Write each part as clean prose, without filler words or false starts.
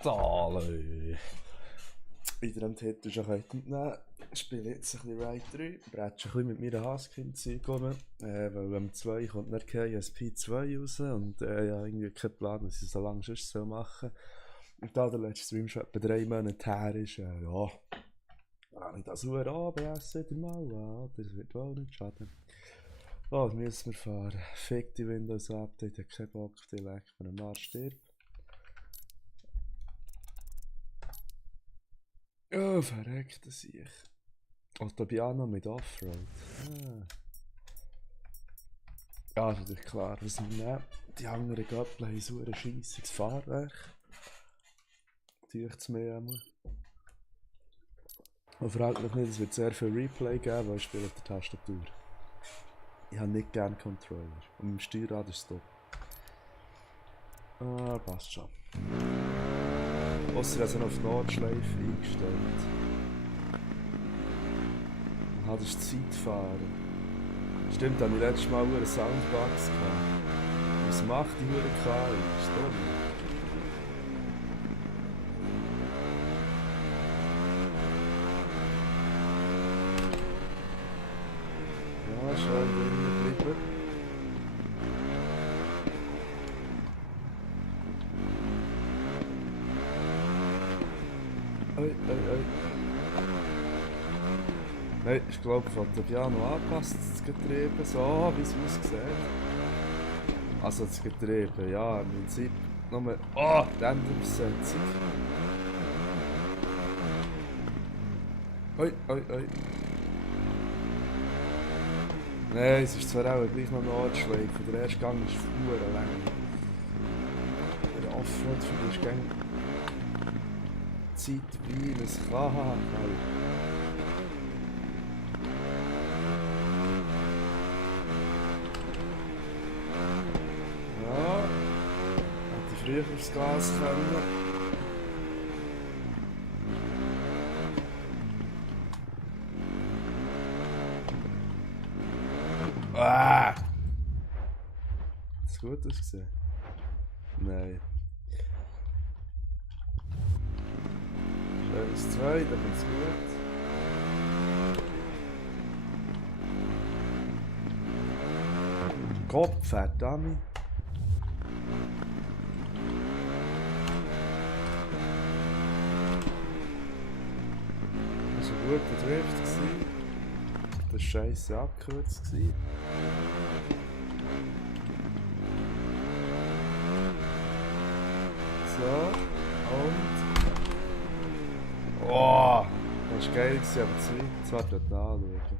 Salü! Wieder am Titel schon mitnehmen. Ich spiele jetzt ein bisschen Ride 3. Bretsche ein bisschen mit meiner Husky-Zeug rum. Weil am 2 kommt dann KSP 2 raus. Und ja, irgendwie keinen Plan, was ich so lange sonst machen soll. Und da der letzte Stream schon etwa 3 Monate her ist, ja, habe ich das UR ABS wieder mal an. Das wird wohl nicht schaden. Oh, jetzt müssen wir fahren. Fick die Windows Update, ich habe keinen Bock auf die Leck, wenn ein Marsch stirbt. Oh, verreckt das ich. Autobiano mit Offroad. Ja, ist natürlich klar, was wir nehmen. Die anderen Göppel haben so ein scheissiges Fahrwerk. Tücht's mir einmal. Und fragt mich nicht, es wird sehr viel Replay geben, weil ich spiele auf der Tastatur. Ich habe nicht gerne Controller. Und mit dem Steuerrad ist es top. Ah, passt schon. Ausser also auf Nordschleife eingestellt. Und hat das Zeitfahren. Stimmt, da hatte ich letztes Mal einen Soundbox gehabt. Was macht die Hure KI? Ist doch nicht. Ja, schön drinnen bleiben. Oi. Nein, ich glaube, von der Piano angepasst, das Getriebe, so wie es aussieht. Also das Getriebe, ja, im Prinzip nur die Änderungssetzung. Oi. Nein, es ist zwar auch gleich noch ein Nordschleife, der erste Gang ist verdammt lang. Der Offroad für dich ist gang Zeit, wie es kann. Ja, hätte ich früher aufs Gas können. Ah! Ist gut ausgesehen? Nein. Schönes 2, dann ist gut. Kopf, verdammt. Das war ein guter Drift. Das war scheisse abgekürzt. So, und... Oh, das war geil, aber zu weit. Das war dort anschauen.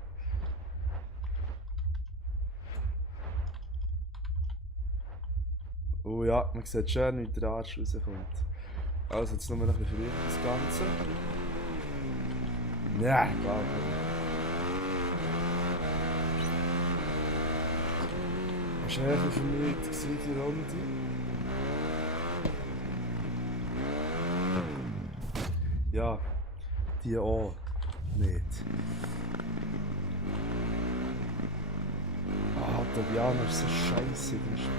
Oh ja, man sieht schön, wie der Arsch rauskommt. Also jetzt nur noch ein bisschen früher das Ganze. Ja, klar. Das war ein bisschen vermüht, die Runde. Ja, die auch nicht. Ah, Tobiano ist so scheiße im Spiel.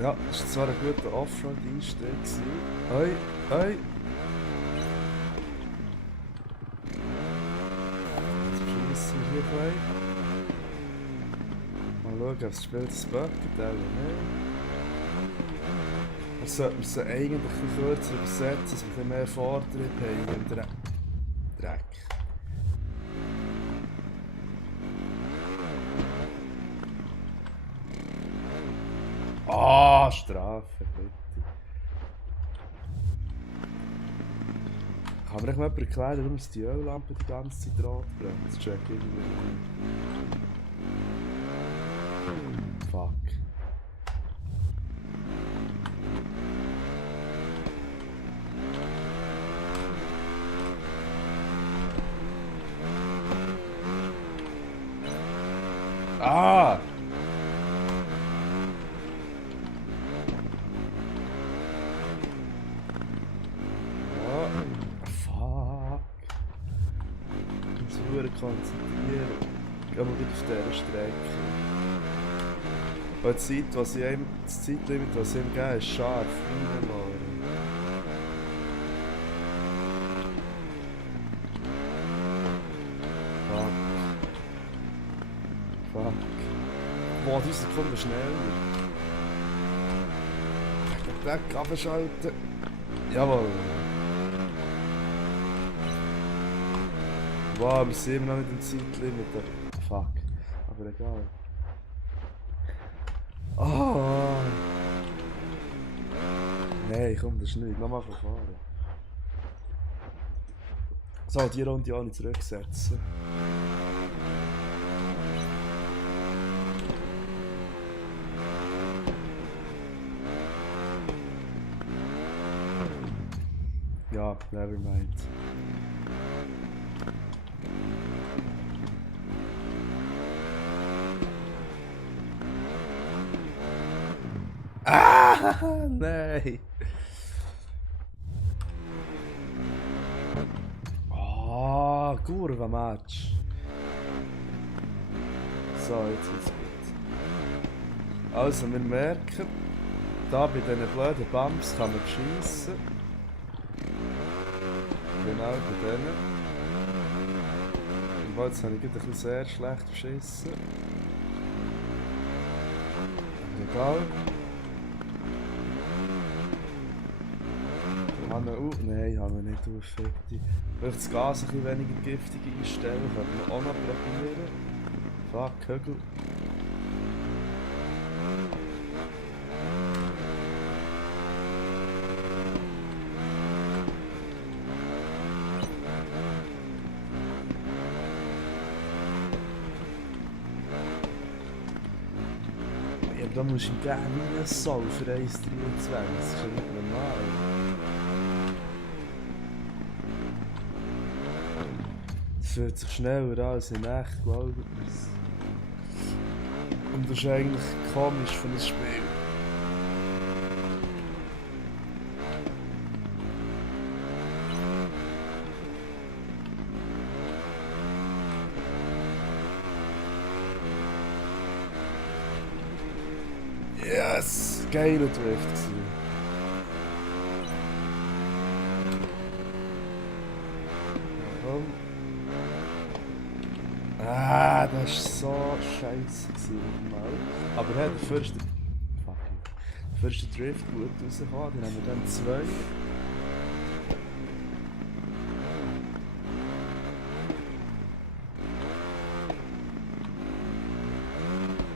Ja, das war zwar ein guter Offroad-Einstieg. Oi. Jetzt schiessen wir hier gleich. Mal schauen, ob das Spiel das buggt oder nicht. Das sollte man so eigentlich ein bisschen kürzer übersetzen, dass wir ein bisschen mehr Vortrieb haben im Dreck. Ah, Strafe, bitte. Kann mir echt mal jemand erklären, warum es die Öllampe die ganze Zeit rot brennt? Das check ich irgendwie nicht. Fuck. Ah! Oh, fuck. Ich muss mich konzentrieren. Gehen wir wieder auf dieser Strecke. Und das Zeitlimit, was sie ihm geben, ist scharf. Fuck. Fuck. Boah, 3 Sekunden schneller. Weg, abschalten. Jawohl. Wow, wir sind immer noch nicht im Zeitlimit. Fuck. Aber egal. Oh! Nein, komm, das ist nicht. Nochmal verfahren. So, die Runde auch nicht zurücksetzen. Ja, never mind. Ah, nein! Oh, Kurva-Match. So, jetzt ist es gut. Also, wir merken, da bei diesen blöden Bumps kann man schiessen. Genau bei denen. Und jetzt habe ich gerade ein bisschen sehr schlecht beschissen. Egal. Nein, haben wir nicht aufgefällt. Vielleicht das Gas ein bisschen weniger giftig einstellen, können wir auch noch probieren. Fuck, Hügel. Ja, da muss ich gerne rein Soll für 1,23. Das ist ja nicht normal. Es fühlt sich schneller an als in echt, glaubt mir's. Und das ist eigentlich komisch für ein Spiel. Yes! Geiler Drift gewesen. Ah, das war so scheiße mal. Aber er hat den firsten Drift gut rausgekommen, dann haben wir dann 2.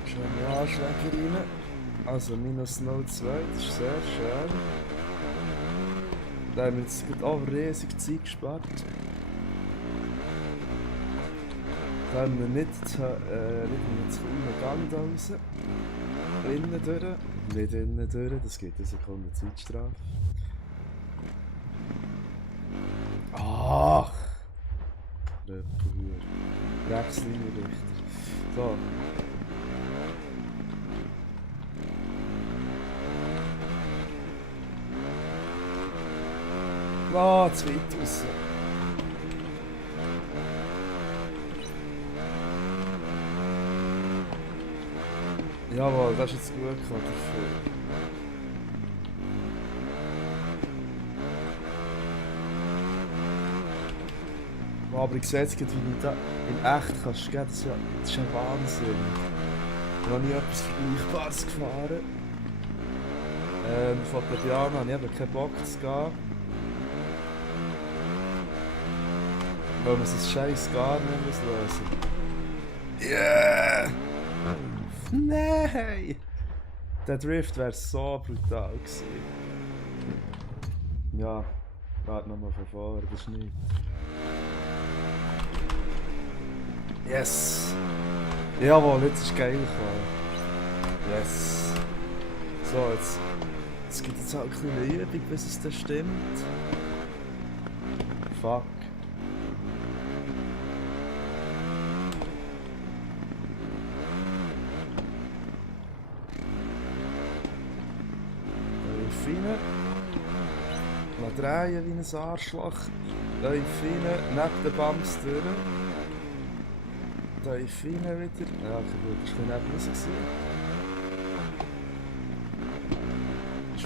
Schöne Anschläge rein. Also minus 0,2, das ist sehr schön. Da haben wir jetzt auch riesig Zeit gespart. Da haben wir nicht zu kleinen Gang raus. Innen durch. Nicht innen durch, das gibt eine Sekunde Zeitstrafe. Ach! Röpelhuhr. Rechtslinie Richter. So. Ah, zu weit raus. Jawohl, das ist jetzt gut gekommen dafür. Oh, aber ich sehe jetzt gerade, wie du da in echt kannst geben. Das ist ja Wahnsinn. Ich habe noch nie etwas Vergleichbares gefahren. Von Fabiano habe ich eben keinen Bock zu gehen. Weil man das scheiß gar nicht lösen muss. Yeah! Nein! Der Drift wäre so brutal gewesen. Ja, warte nochmal von vorne, das ist nicht. Yes! Jawohl, jetzt ist geil gekommen. Yes! So, jetzt gibt es auch ein bisschen Übung, bis es dann stimmt. Fuck. Rein. Lass drehen wie ein Arschloch. Läuft rein, neben den Bums durch. Läuft rein wieder. Ja, okay, gut, das war ein bisschen neben uns.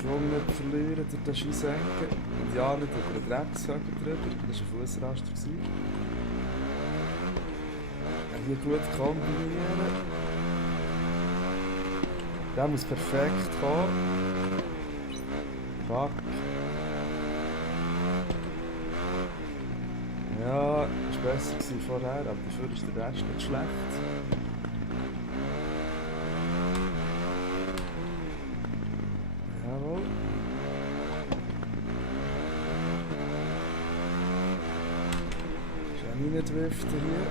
Schwung nicht verlieren durch den Scheissenken. Und ja, nicht über den Dreckshöger drüber. Das war ein Fussraster. Hier gut kombinieren. Der muss perfekt kommen. Fuck. Ja, war besser gewesen vorher, aber dafür ist der Rest nicht schlecht. Jawohl. Schau nicht driften hier.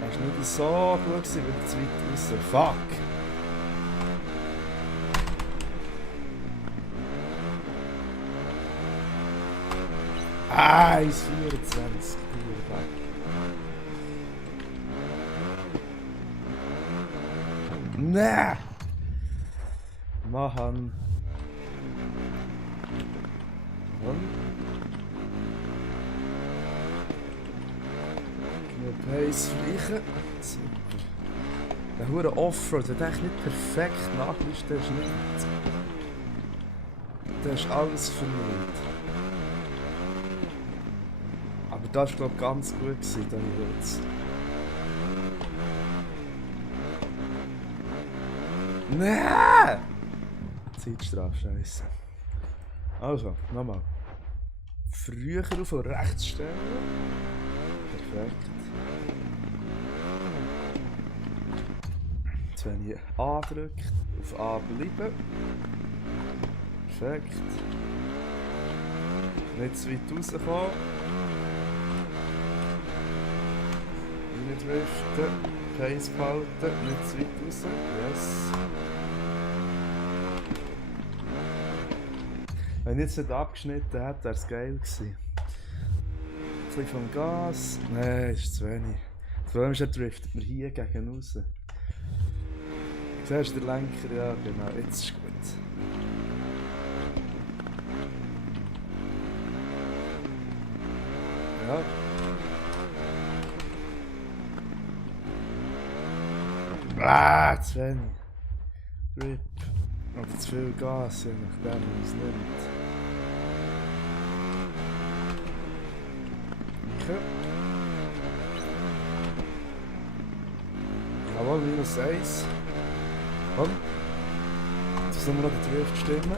Er war nicht so gut gewesen, weil zu weit raus. Fuck! Ah, 1,24. Nee! Machen. Pace fliegen. Super. Der hure Offroad, der echt nicht perfekt nachliest, der ist nicht. Der ist alles vermüllt. Aber das war glaube ich ganz gut gewesen, da jetzt. Nee! Zeitstrafe, Scheiße. Also, nochmal. Früher auf rechts stellen. Perfekt. Jetzt wenn ich A drückt, auf A bleiben. Perfekt. Nicht zu weit rauskommen. Nicht driften. Pace behalten, nicht zu weit raus. Yes. Wenn ich jetzt nicht abgeschnitten hätte, wäre es geil gewesen. Ein bisschen vom Gas. Nein, das ist zu wenig. Das Problem ist, er driftet mir hier gegen raus. Siehst du den Lenker? Ja, genau. Jetzt ist gut. Ja. Ah, zu wenig. Grip. Oder zu viel Gas, je nachdem, wie man es nimmt. Okay. Jawohl, -1. Komm. Jetzt müssen wir noch die Drift stimmen.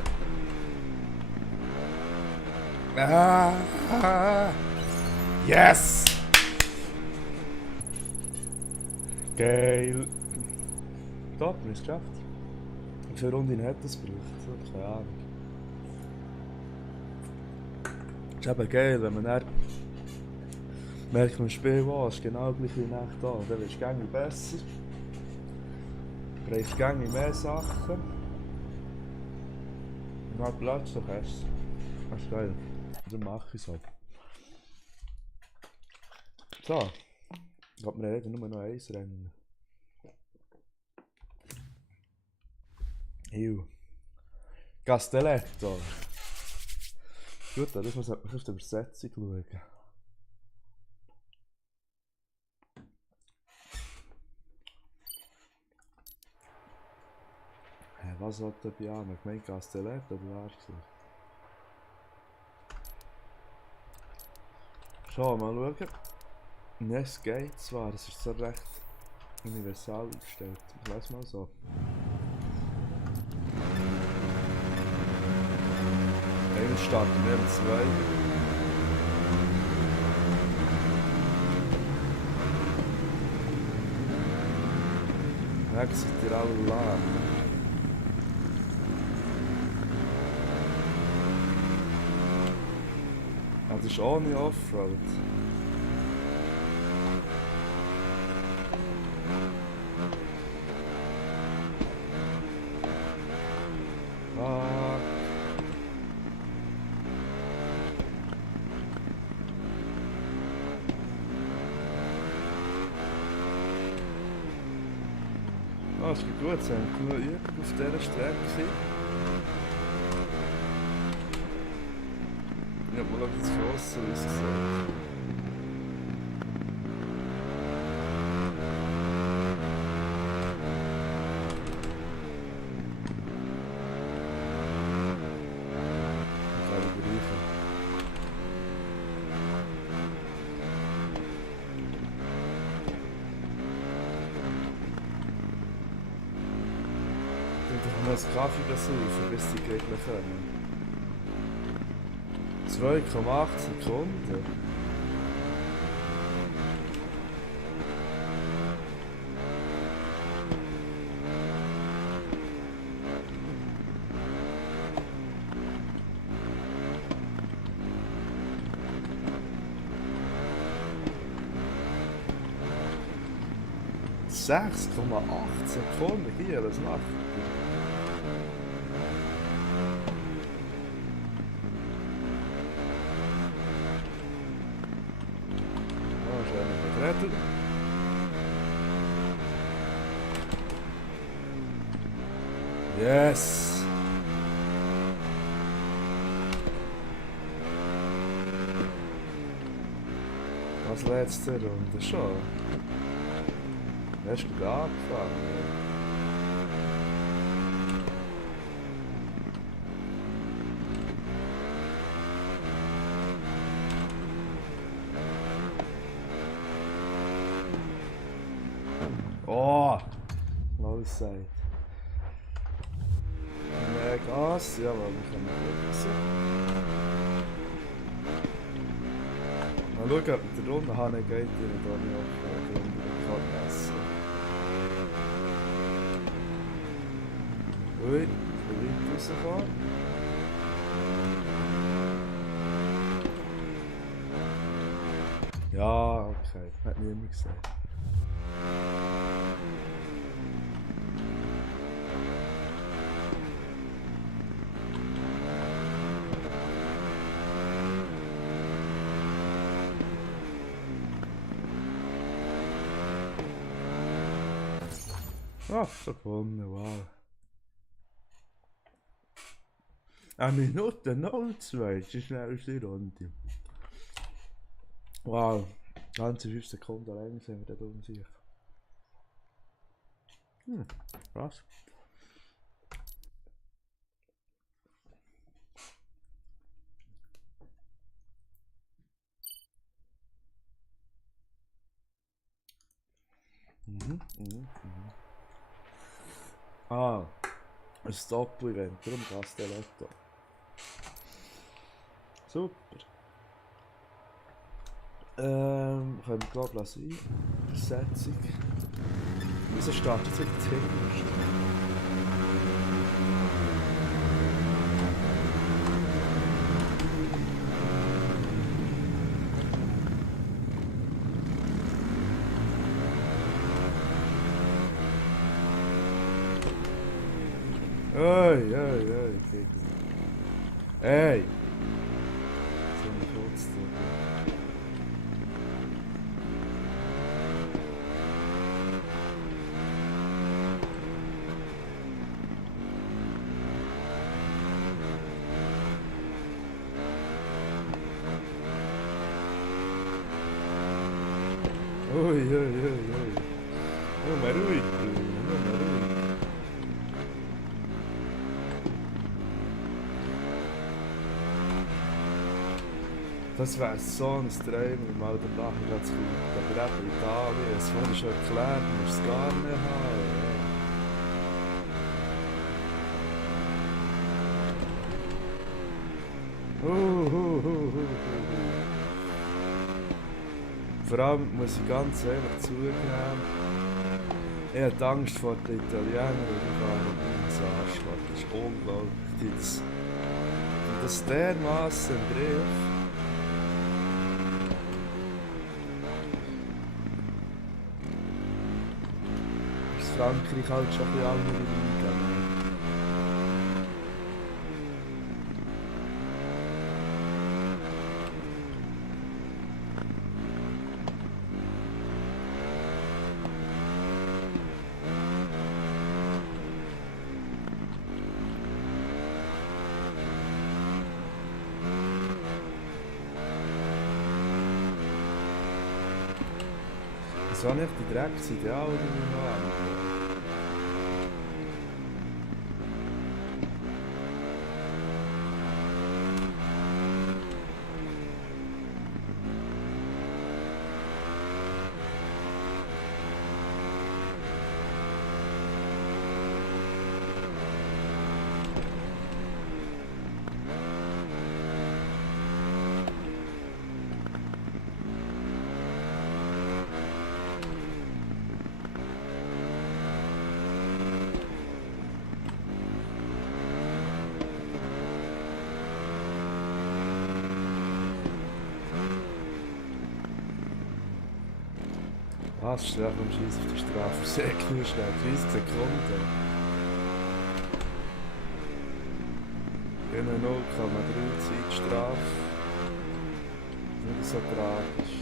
Ah! Yes! Geil! Top, wir haben es geschafft. Wie viele Runden hat das gebraucht? Keine Ahnung. Es ist eben geil, wenn man dann merkt, man Spiel was, genau gleich wie nach da. Dann wird es gängig besser. Du brauchst gängig mehr Sachen. Und dann plötzlich hast du es. Das ist geil. Dann mache ich es halt. So. Ich glaube, wir reden nur noch eins Rennen. Ew. Castelletto. Gut, das muss man auf die Übersetzung schauen. Was hat der Piano? Ich meine Castelletto, oder war es? Schau mal schauen. Ne, es geht zwar, es ist so recht universal gestellt. Ich lass mal so. Einen starten wir mit 2. Weg seid ihr alle lahm. Ah, das ist ohne Offroad. Ah, es geht gut, es haben genug Übung auf dieser Strecke. Ich habe mal etwas grosser ausgesehen. einen Kaffee saufen, bis die Gegner kommen. 2,8 Sekunden. Sechs Komma acht Sekunden hier, was macht ihr? Oh, schön gerettet. Yes! Was letzte Runde schon? Hast du gut angefangen? Oh! Low side. Mehr Gas, ja, aber wir können fixen. Mal schauen, ob mit der Runde Hanne geht, die nicht auch nicht auf der Runde messen. Ui, ich bin weit rausgefahren. Ja, okay, hat niemand gesagt. Ach, so gewonnen, wow. Eine Minute 02, das ist schnell aus der Runde. Wow, ganze 5 Sekunden allein sind wir da unsicher. Was? Ah, ein Doppel-Event, darum Castelletto. Super. Können wir glaube lassen. Versetzung. Wieso startet jetzt wieder zuerst? Oi, geht nicht. Hey! So ein kurz Oi. Oh, mal ruhig, Bruno, mal ruhig. Das wäre so ein Traum, mal den Nachmittag zu kommen. Aber eben Italien, es wurde schon erklärt, man muss es gar nicht haben. Vor allem muss ich ganz ehrlich zugeben, ich hatte Angst vor den Italienern, die fahren ins Arschloch. Das ist unglaublich. Das dermaßen im Griff. Ist Frankreich halt schon ein bisschen andere Liga. Das war nicht die Drecksideal, die wir noch haben. Passstrafe am Schießen auf die Strafe. Sehr nur schnell. 30 Sekunden. In 0,3 Zeitstrafe. Nicht so tragisch.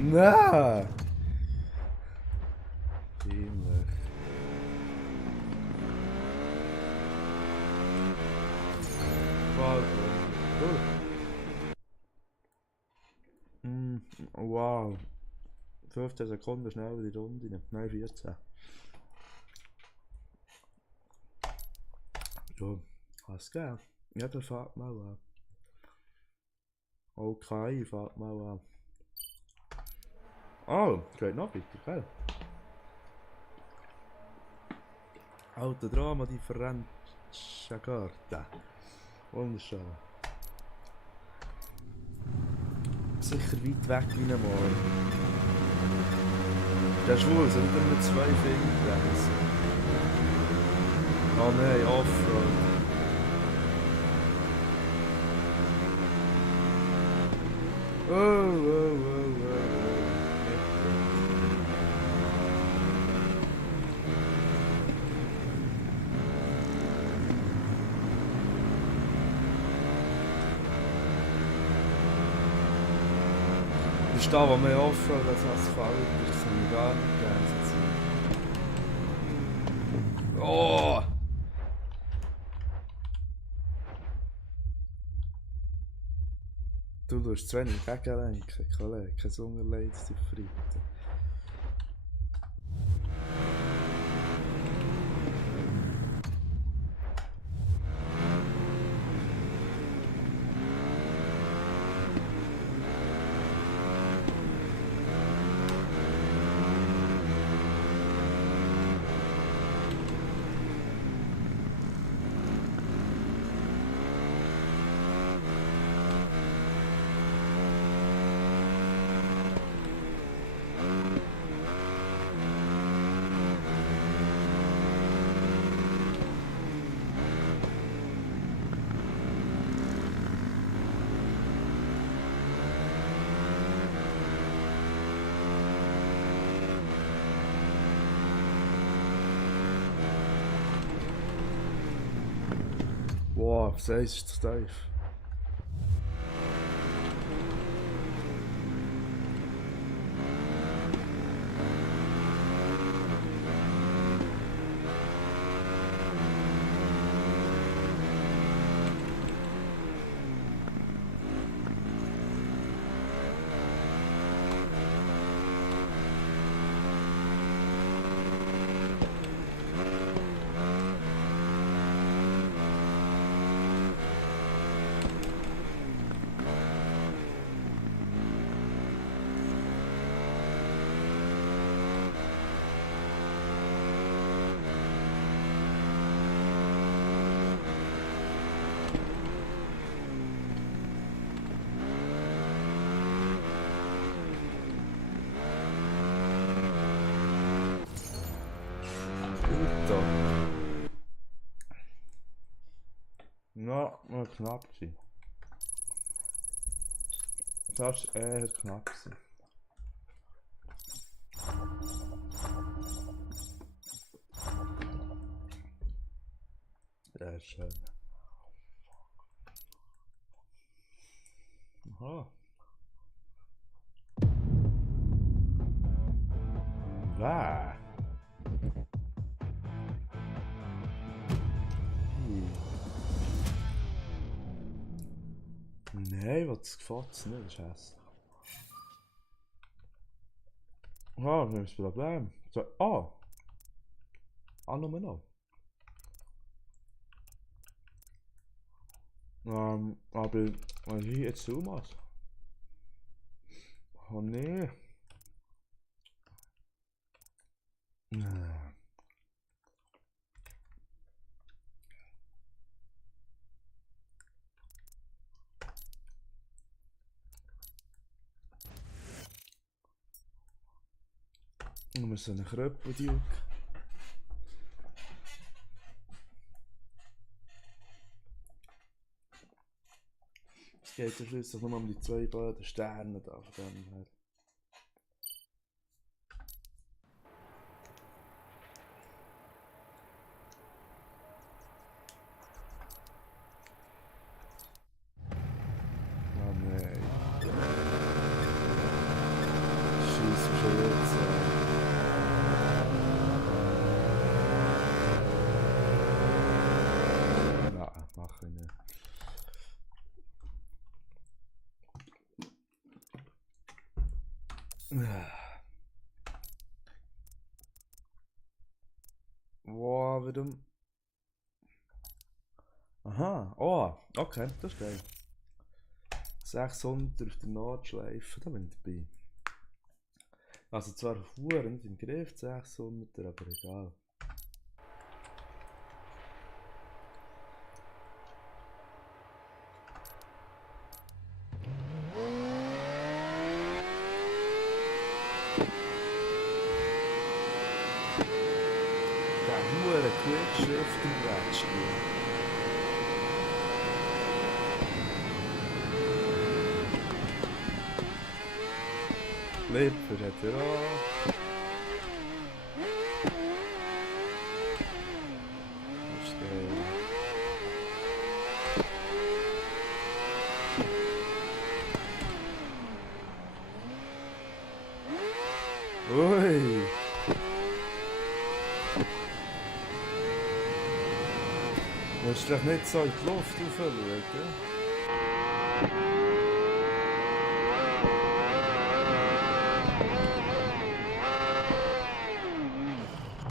Nein! Peinlich. Wow. 15 Sekunden schneller die Runde. Nein, 14. Ja, was gegeben? Jeder fährt mal an. Okay, fährt mal an. Oh, geht noch weiter, gell? Alter Drama di Franciacorta. Wunderschön. Sicher weit weg wie ein Morgen. Der ist wohl, soll ich mit 2 Fingern bremsen? Oh nein, Offroad. Oh, oh, oh, oh, oh. Das ist da, wo wir Offroad als Asphalt ist, das haben wir gar nicht gern. Oh! Du tust zu wenig gegenlenken, Kollege, kein Unterleidszufrieden. Boah, das Eis ist zu tief. Ja, nur knapp sein. Das ist eher knapp sein. Sehr schön. Aha. Wow. das gefällt nicht, das ist hässlich. Ah, das ist das Problem. So, nur noch. Aber was ich jetzt so mache? Oh nee. Nur so einen Kröppelduk. Es geht ja schließlich nur um die 2 beiden Sterne da von dem her. Oh nein. Scheiss schon jetzt. Nein, mach ich nicht. Wow, warum? Aha, okay, das ist geil. 600 auf der Nordschleife, da bin ich dabei. Also zwar auf Uhr, nicht im Griff, 600, aber egal. Der Hure Quickschrift im Brettspiel. Flipper hat er auch. Das ist geil. Ui! Du musst dich nicht so in die Luft aufschauen, gell?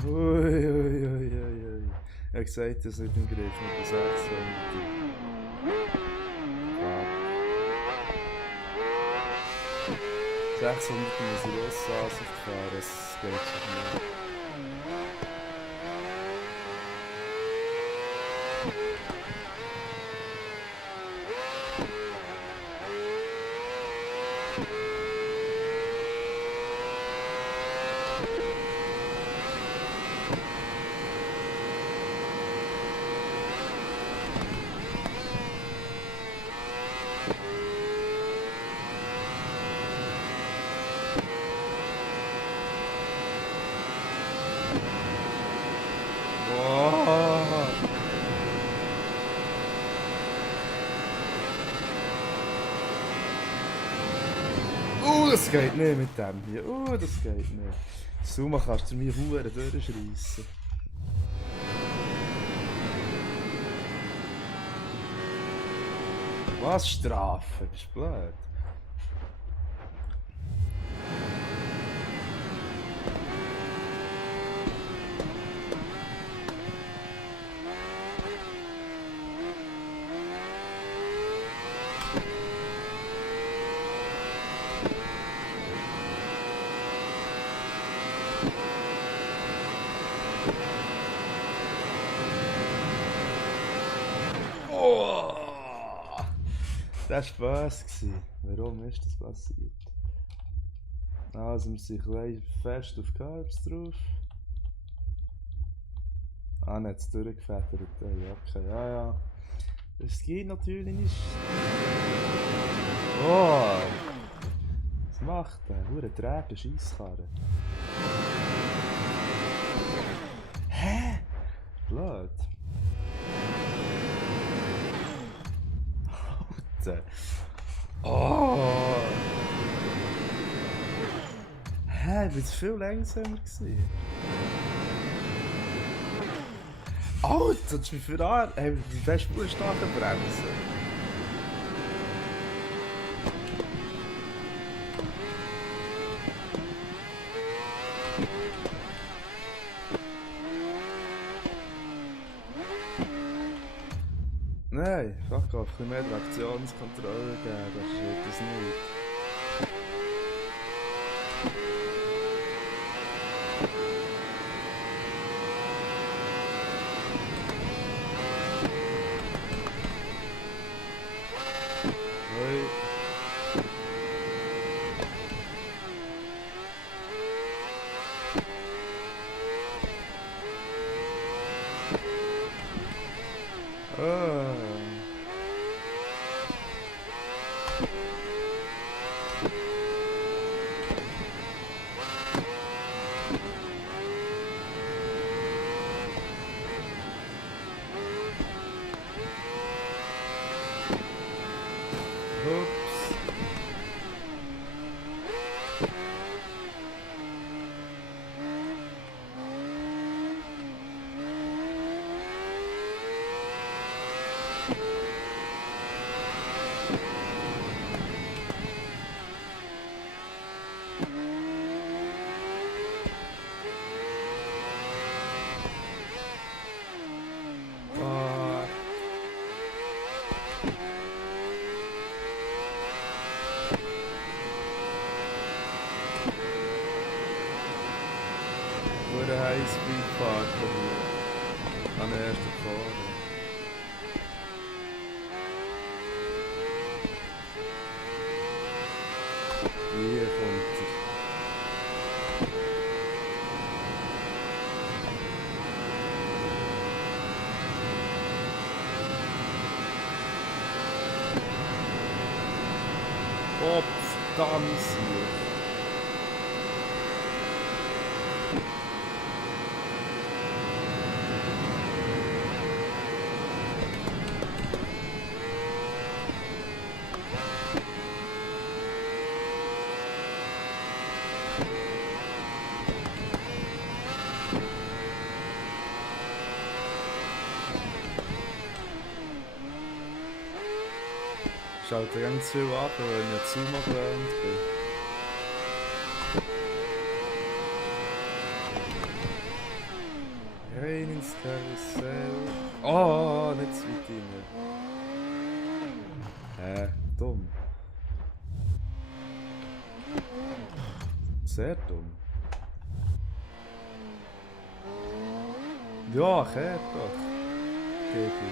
Ui. Er hat gesagt, das nicht im Griff mit der 600. Ja. 600 muss ich Ansicht fahren, das geht schon nicht. Das geht nicht mit dem hier. Das geht nicht. Suma kannst du mir Huren durchschreissen. Was Strafe? Bist du blöd? Das war Spaß. Warum ist das passiert? Also wir sind ein fest auf Carbs drauf. Nicht jetzt durchgefedert, okay, ja. Das geht natürlich nicht. Was macht der? Hure träge Scheisskarre. Hä? Blöd. Alter. Hä? Ich bin viel langsamer gewesen. Alter, das ist mir für Arsch. Hey, wie fest muss ich stark bremsen? Nein, fuck off, ein bisschen mehr Traktionskontrolle geben, das ist das nicht. Hoi. Ah. Ups. Ah. Wurde Highspeed-Fahrt hier an der ersten Fahrt. Hier kommt er. Oh, verdammt hier. Schaut ganz viel ab, weil ich nicht Zoom gewöhnt bin. Rein ins Karussell. Oh, nicht zu weit rein. Dumm. Sehr dumm. Ja, kehrt doch. Gigi.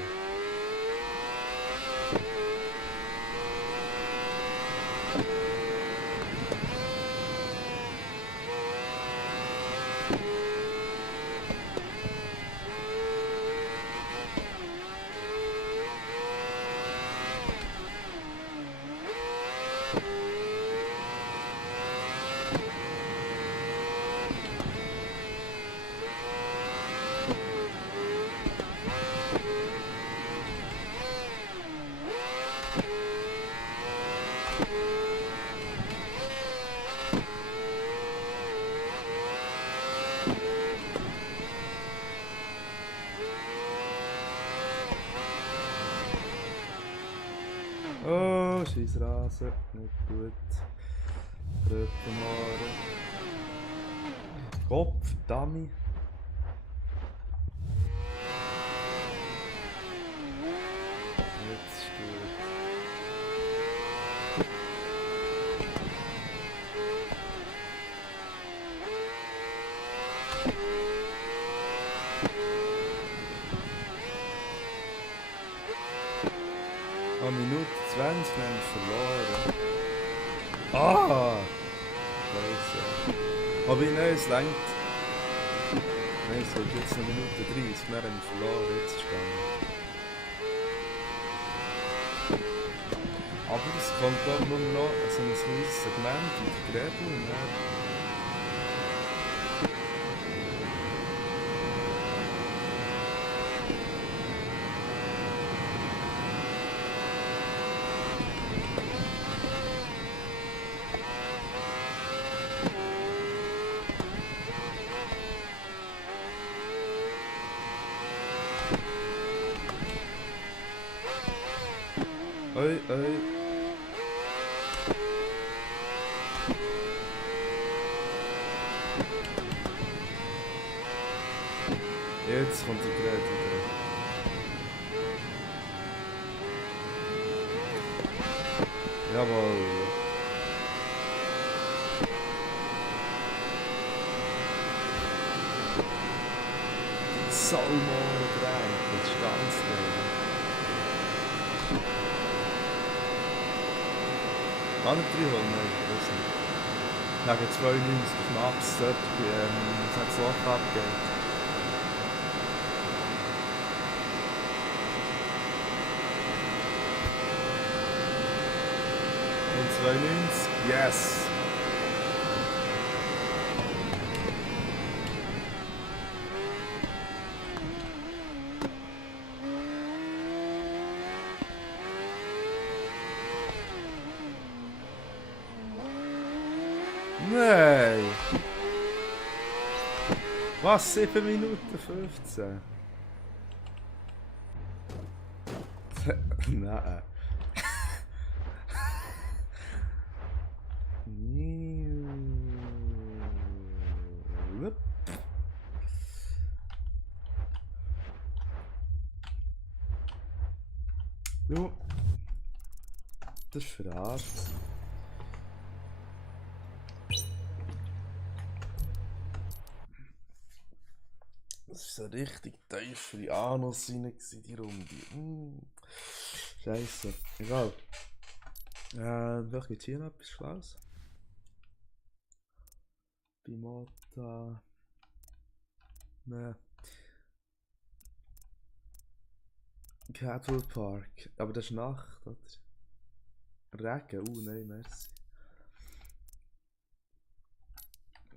Oh, scheiß Rasen, nicht gut. Röppenmaren. Kopf, Dummy. Jetzt ist gut. An Minute 20 haben wir verloren. Ah! Scheiße. Aber nein, es reicht. Nein, es wird jetzt eine Minute 30, wir haben verloren, jetzt ist spannend. Aber es kommt glaube ich nur noch so ein kleines Segment mit Gräben und dann... Oi, oi. Jetzt kommt die Gerät wieder. Jawohl. Salmon gedreht, das ist ganz geil. Kann ich 3 holen? Nein, ich weiß nicht. Wegen 92 Schnaps dort bei 6 Loch abgeht. Und 92, yes! Nein! Was? 7 Minuten 15? Nein. Jo. Das ist verarscht. Das war so richtig tief Anus rein, die Runde. Scheiße. Egal. Vielleicht gibt es hier noch etwas Schlaues. Bimota. Ne. Cattle Park. Aber das ist Nacht, oder? Regen? Nein, merci.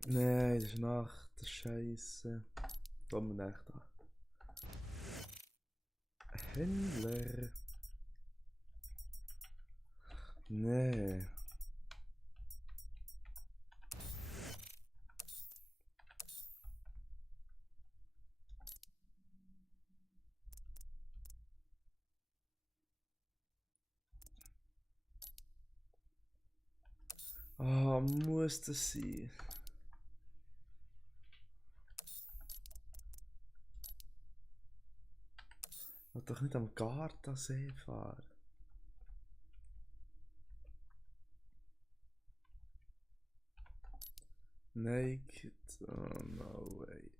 Nein, das ist Nacht. Das ist Scheiße. Kommen wir nicht an. Händler. Nee. Ah, muss das sein? Ich will doch nicht am Gardasee fahren. Naked, oh no way.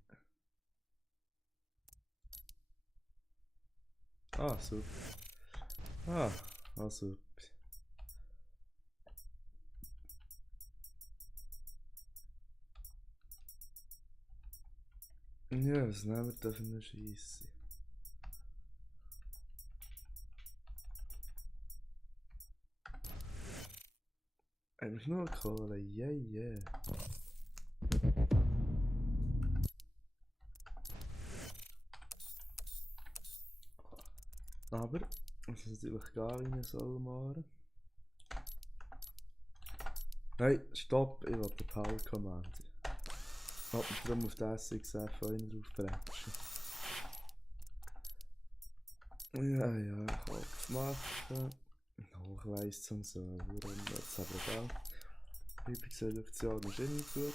Ah, super. Super. Ja, was nehmen wir da für eine Scheisse? Eigentlich nur Kohle, yeah. Aber, es ist natürlich gar nicht so machen. Nein, stopp, ich will den Power Commander. Ich will mich darum auf den SXF draufbrechen. Ja, Kopf machen. Hochleistung, so, warum jetzt aber da. Übungsselektion ist immer gut.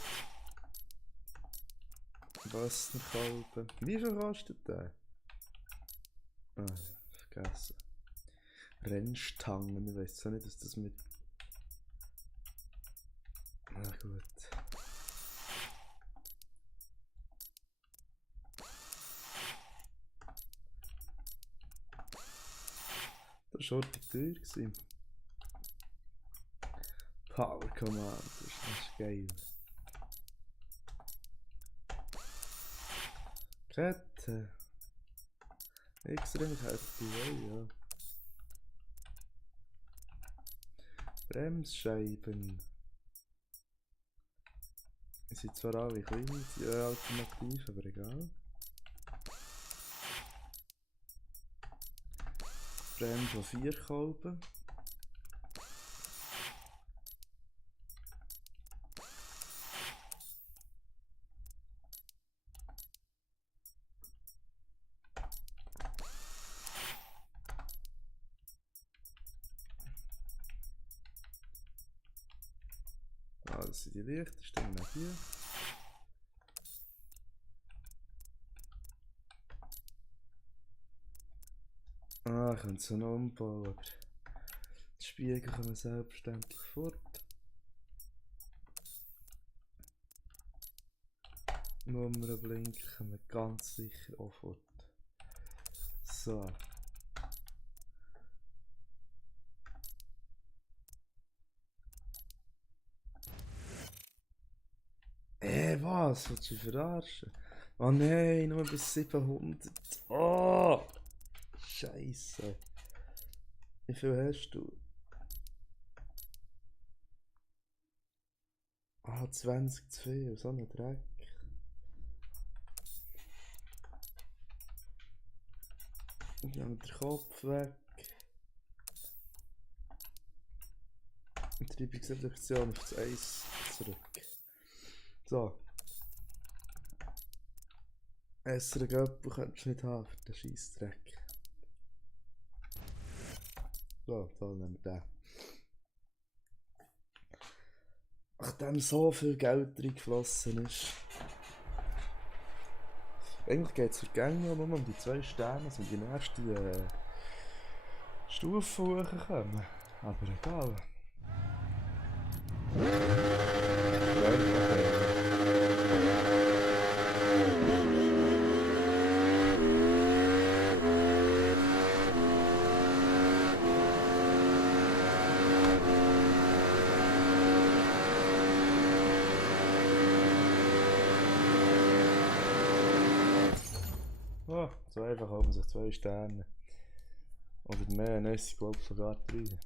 Wasserkalben. Wie viel kostet der? Ah, vergessen. Rennstangen, ich weiß zwar nicht, dass das mit. Na gut. Das war schon teuer gewesen. Power Command, das ist geil. Kette. Extrem Kette, ja. Bremsscheiben. Die sind zwar alle klein, die Alternative, aber egal. Bremse von 4 Kolben. Das sind die Lichterstände hier. Ich könnte es noch umbauen, aber das Spiegel kommen selbstverständlich fort. Nummernblinker kommen ganz sicher auch fort. So. Was? Willst du mich verarschen? Oh nein, nur bis 700. Oh! Scheiße. Wie viel hast du? Ah, 20 zu viel, so ein Dreck. Ich nehme den Kopf weg. Treibungsreduktion auf das Eis zurück. So. Essere Göppel könntest du nicht haben für den Scheissdreck. So, da nehmen wir den. Nachdem so viel Geld reingeflossen ist. Eigentlich geht es für die Gänge nur um die 2 Sterne, dass wir die nächste Stufe hochkommen. Aber egal. Oh, so einfach haben sich 2 Sterne. Oder mehr, dann ist es glaube ich sogar 3.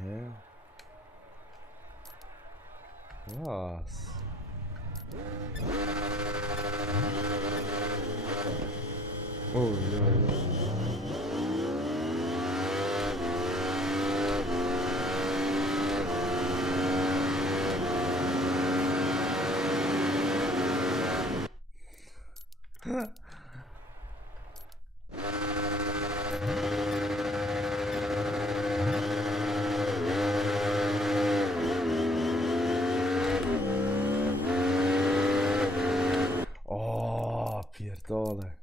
Hä? Was? Oh ja. Oh, Pierdole.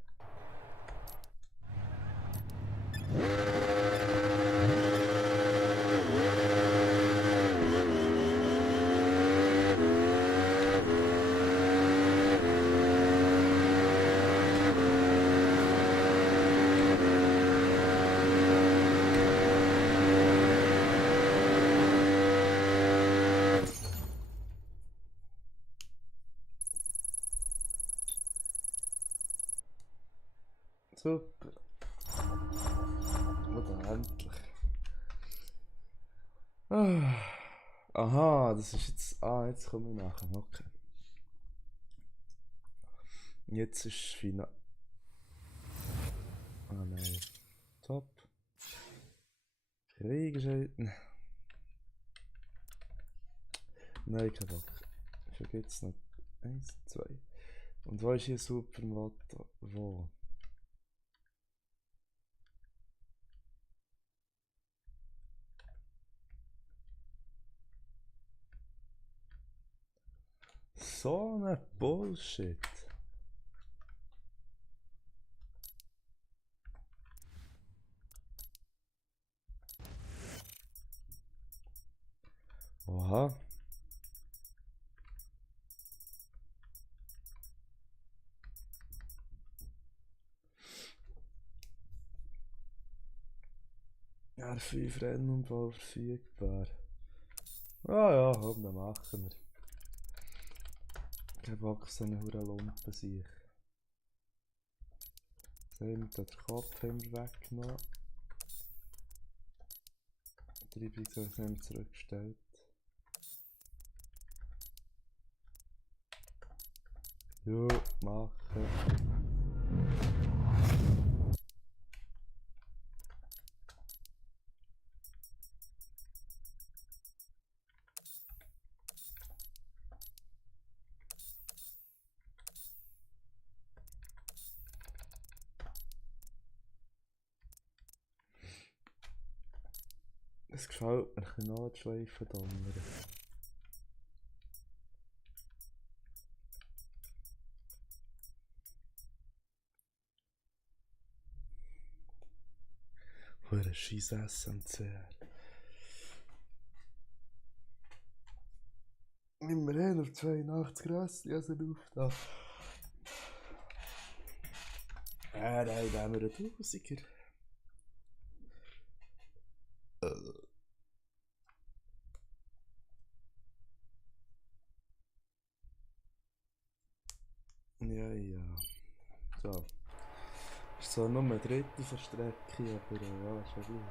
Super. Oder endlich. Ah. Aha, das ist jetzt. Ah, jetzt komme ich nachher. Okay. Jetzt ist final. Ah nein. Top. Freigeschalten. Nein, kein Bock. Vergiss noch. 1, 2. Und wo ist hier Supermotto? Wo? So eine Bullshit. Oha. Ja, 5 Rennunfall verfügbar. Ah ja, komm, dann machen wir. Kein Bock auf so eine hure Lumpen sich. So, mit den Kopf haben wir weggenommen. Die Treibung haben wir zurückgestellt. Jo, machen. Es gefällt mir, ein bisschen Notschleifen donnern. Hure scheiß SMCR. Immerhin auf 82 Rössli, also auf da. Nein, da haben wir einen Tausiger. Ja. So. Ist zwar nur eine dritte von Strecke, aber ja, ist ja gleich.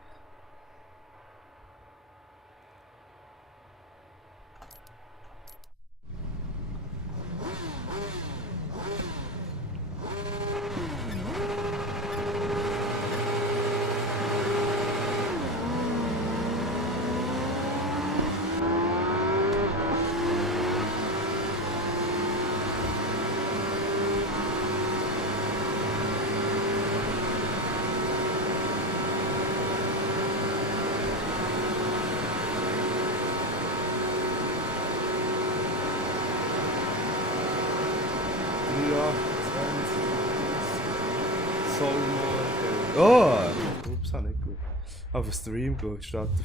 Oh! Ups, habe nicht gut. Auf den Stream gehen, statt auf die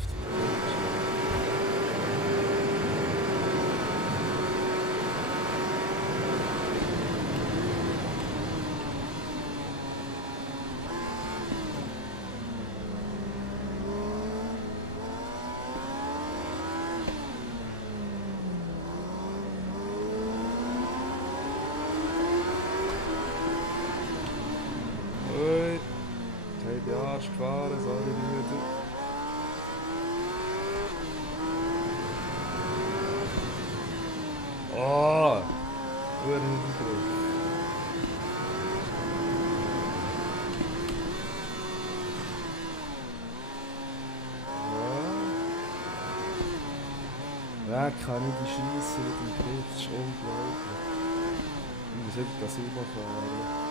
gefahren, sorry, müde. Oh! Nur Hintergrund. Ja, kann ich die schießen mit dem Griff, das ist unglaublich. Ich muss wieder das überfahren.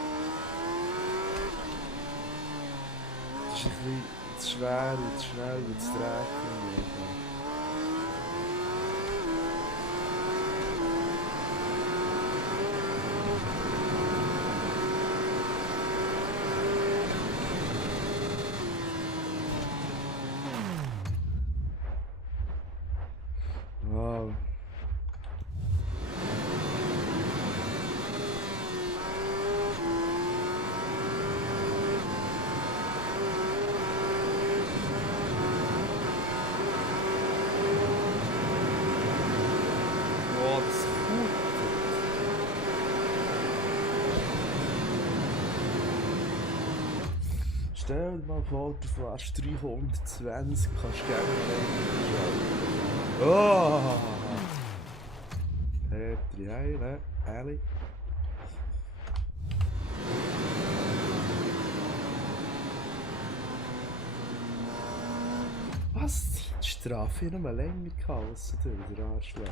Das ist ein bisschen zu schwer und zu schnell und zu träge. Wow. Stell dir mal vor, du fährst 320, kannst gerne rein. Oh! Petri, heile, ehrlich. Was? Die Strafe noch mal länger gehabt, als der Arschloch.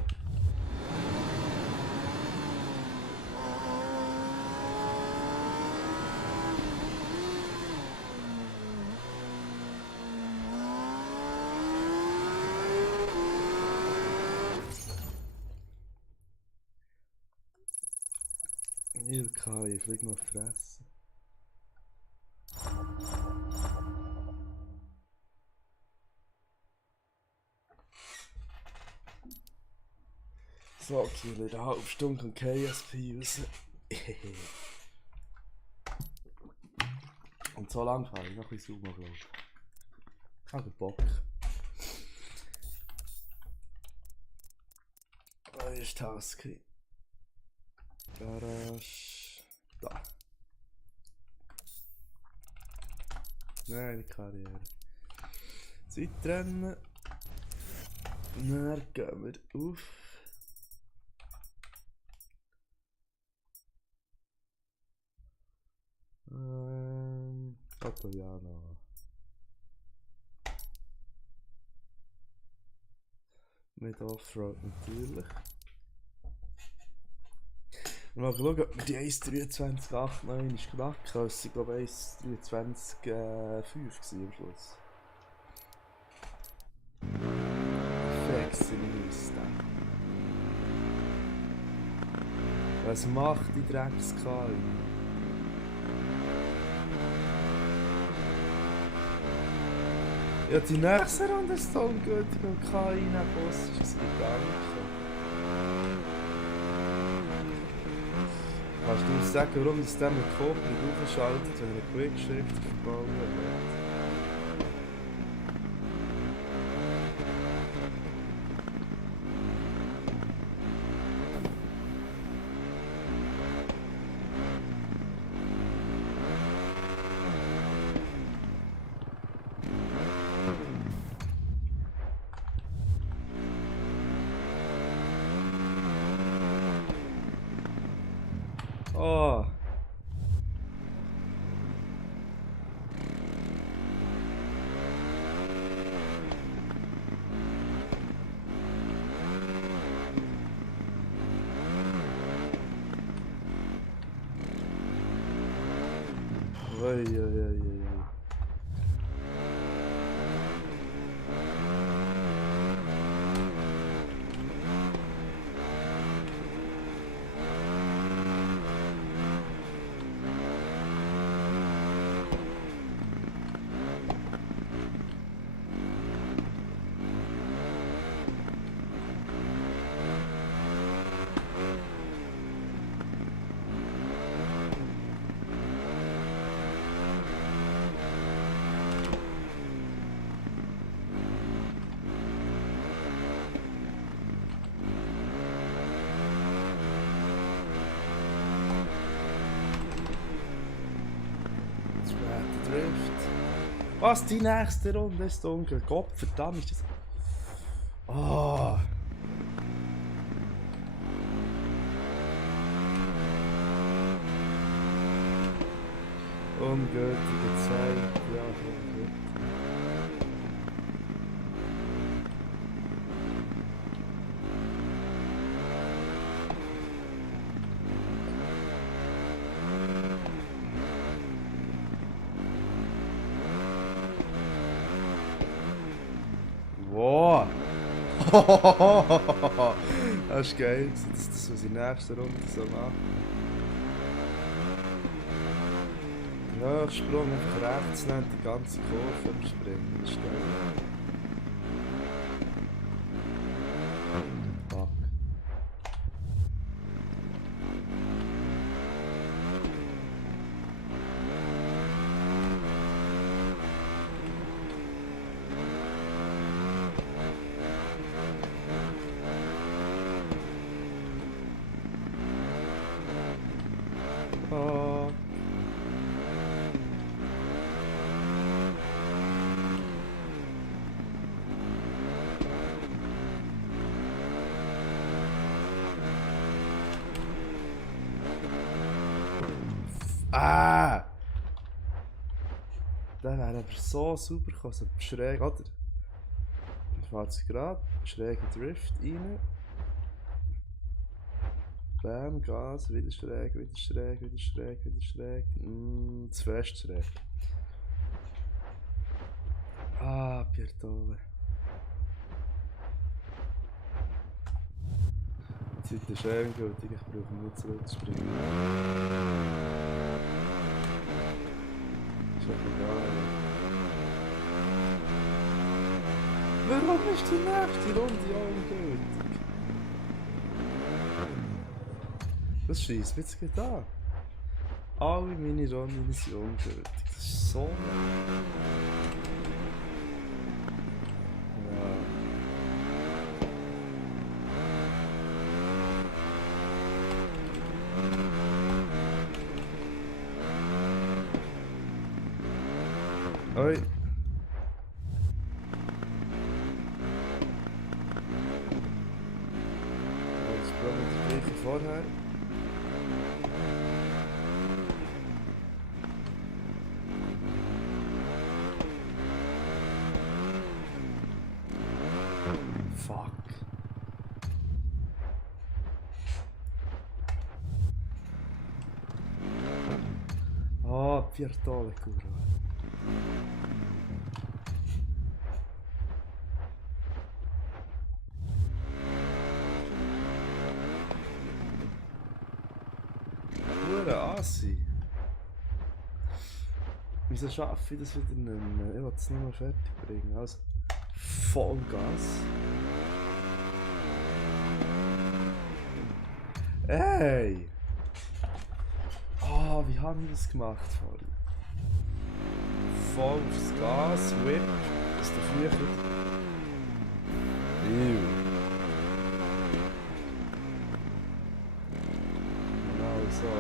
Ich flieg mal fressen. So, okay, in einer halben Stunde kommt KSP raus. Und so lang fahre ich noch ein bisschen Sumo, glaube ich. Ich habe Bock. Da ist Husky. Garage. Da. Nein, die Karriere. Zeitrennen. Dann gehen wir auf. Catalana. Mit Offroad natürlich. Mal schauen, ob wir die 1.23.89 knacken. Es war glaube ich 1.23.5 am Schluss. Flexibilista. Was macht die Dreckskarre? Ja, die nächste Runde ist so ungültig und kein Boss ist danke. Kannst du uns sagen, warum das der mit Kopf nicht aufschaltet, wenn er einen Quick-Shift verbauen hat? Oh! Oi, oi, oi, oi. Drift. Was? Die nächste Runde ist dunkel. Gott verdammt ist das. Oh. Ungültige Zeit. Ja, ungültig. Wow! Das ist geil, das was in der nächsten Runde so machen. Ja, Sprung einfach rechts nehmen, die ganze Kurve überspringen. Das ist geil. Fuck. Oh. Ah! Der wäre aber so super gekommen, so schräg, oder? Ich fahre jetzt gerade, schräger Drift rein. Bam, Gas, wieder schräg, wieder schräg, wieder schräg, wieder schräg. Zu fest schräg. Ah, Piertole. Die Zeit ist endgültig, ich brauche nicht zurückzuspringen. Ist doch egal. Warum ist die nächste Runde ungültig? Das schießt mich jetzt an. Alle meine Runden sind ungültig. Das ist so. Ja. Oi. Das Problem ist das gleiche vorher. Fuck. Ah, Piertole, kurwa. Pure Assi. Wieso schaffe ich das wieder nicht mehr? Ich will es nur noch fertig bringen. Also, Vollgas. Ey! Ah, wie habe ich das gemacht vorhin? Voll aufs Gas, Whip, dass der Flügel. Ew. Genau so.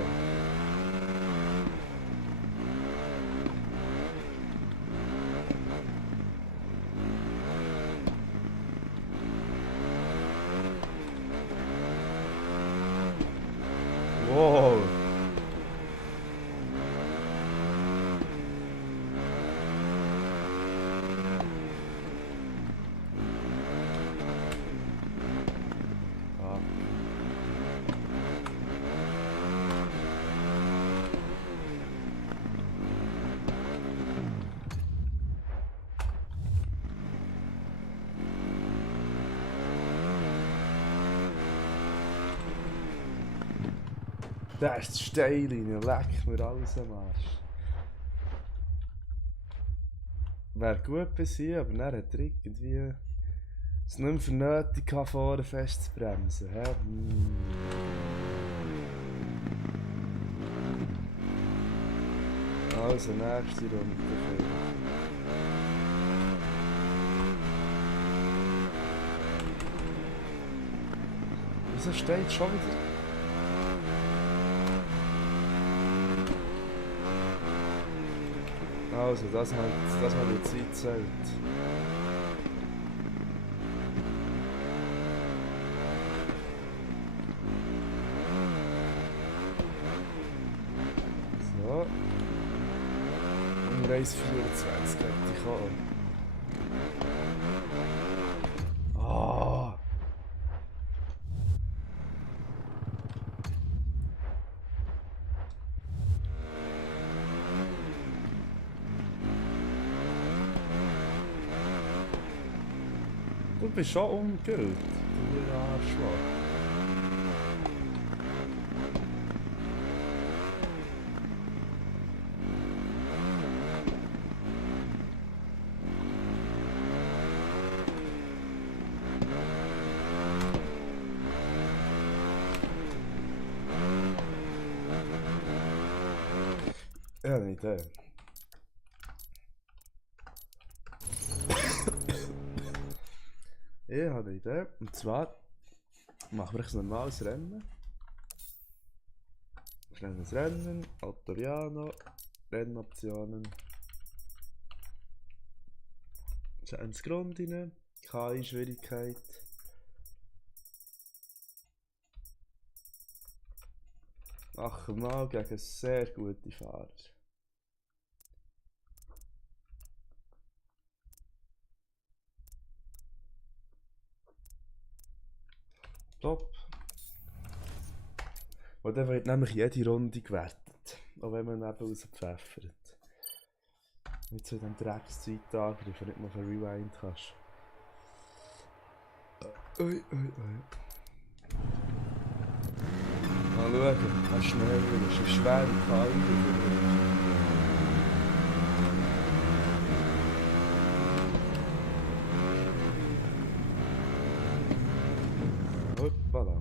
Wow! Ah. Da ist die Steillinie, leck mir alles am Arsch. Wäre gut bis hier, aber dann hat er irgendwie es nicht mehr für nötig gehabt, vorne fest zu bremsen. Hä? Also, nächste Runde. Wieso steht schon wieder? Also, das mal die Zeit zählt. So. Und Race 24 hätte ich auch. Ah! Du bist schon ungültig, du Arschloch. Ich habe eine Idee. Ich habe eine Idee. Und zwar machen wir ein normales Rennen. Schnelles Rennen, Autoviano, Rennoptionen. Ins Grund rein, KI-Schwierigkeit. Machen wir mal gegen sehr gute Fahrer. Top. Und dann wird nämlich jede Runde gewertet. Auch wenn man eben rauspfeffert. Nicht so in diesem Dreckszeit angreifen, nicht mal für Rewind kannst. Ui. Mal schauen, wie schnell du bist. Wie schwer die KI ist. Hoppala.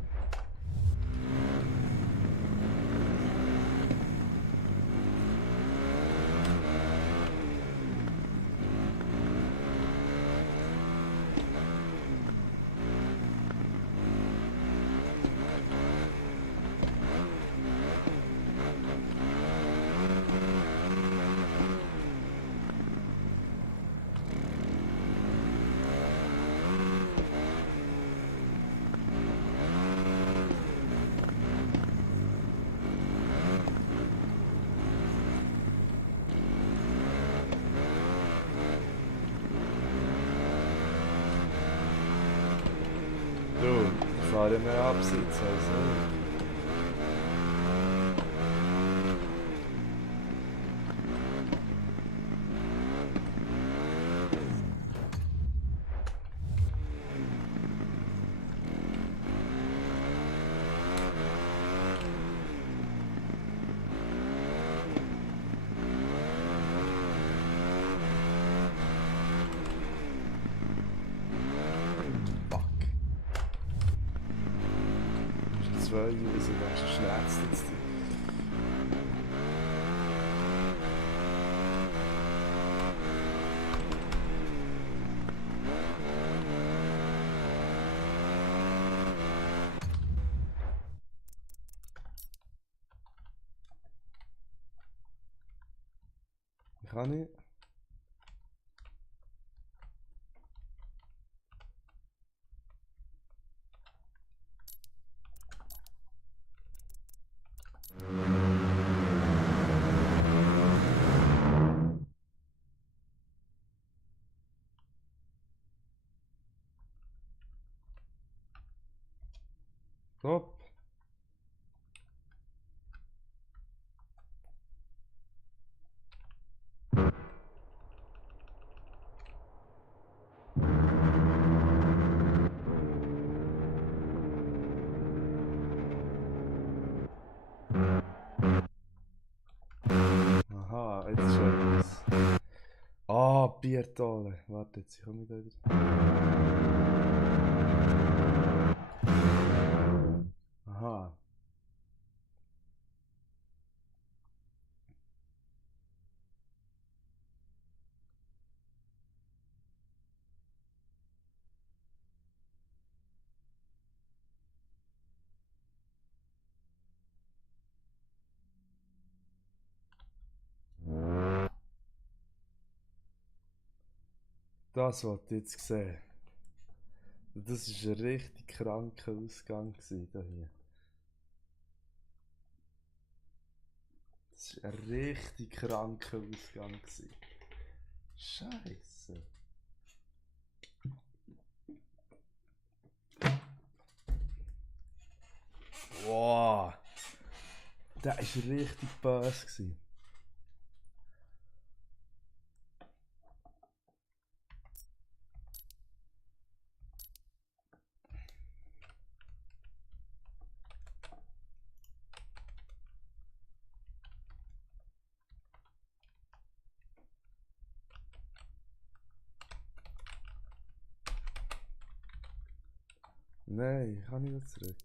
Du, ich fahre mehr abseits also. 2 raus, dann schlägt es jetzt. Wie kann ich? Top. Aha, jetzt schon was. Ah, Biertale. Warte, jetzt komme ich da wieder. Aha. Das, was du jetzt gesehen. Das war ein richtig kranker Ausgang da hier. Das war ein richtig kranker Ausgang. Scheiße. Wow. Der war richtig böse. Nein, ich kann nicht mehr zurück.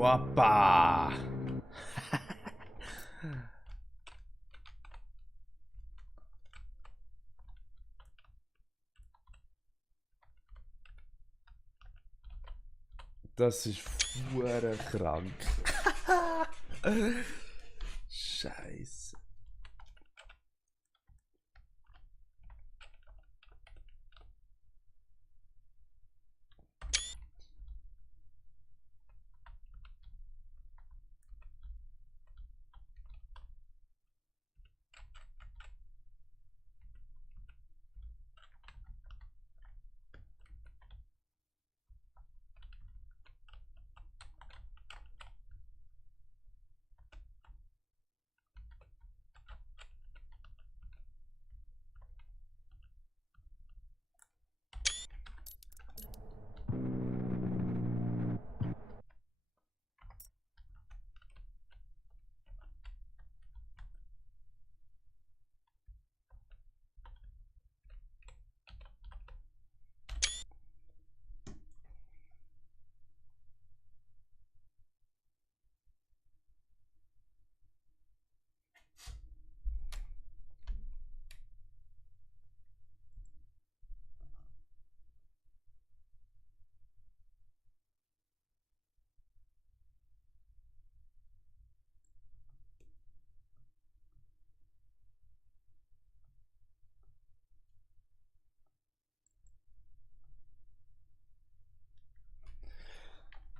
Wappa! Das ist hure krank. Scheiße.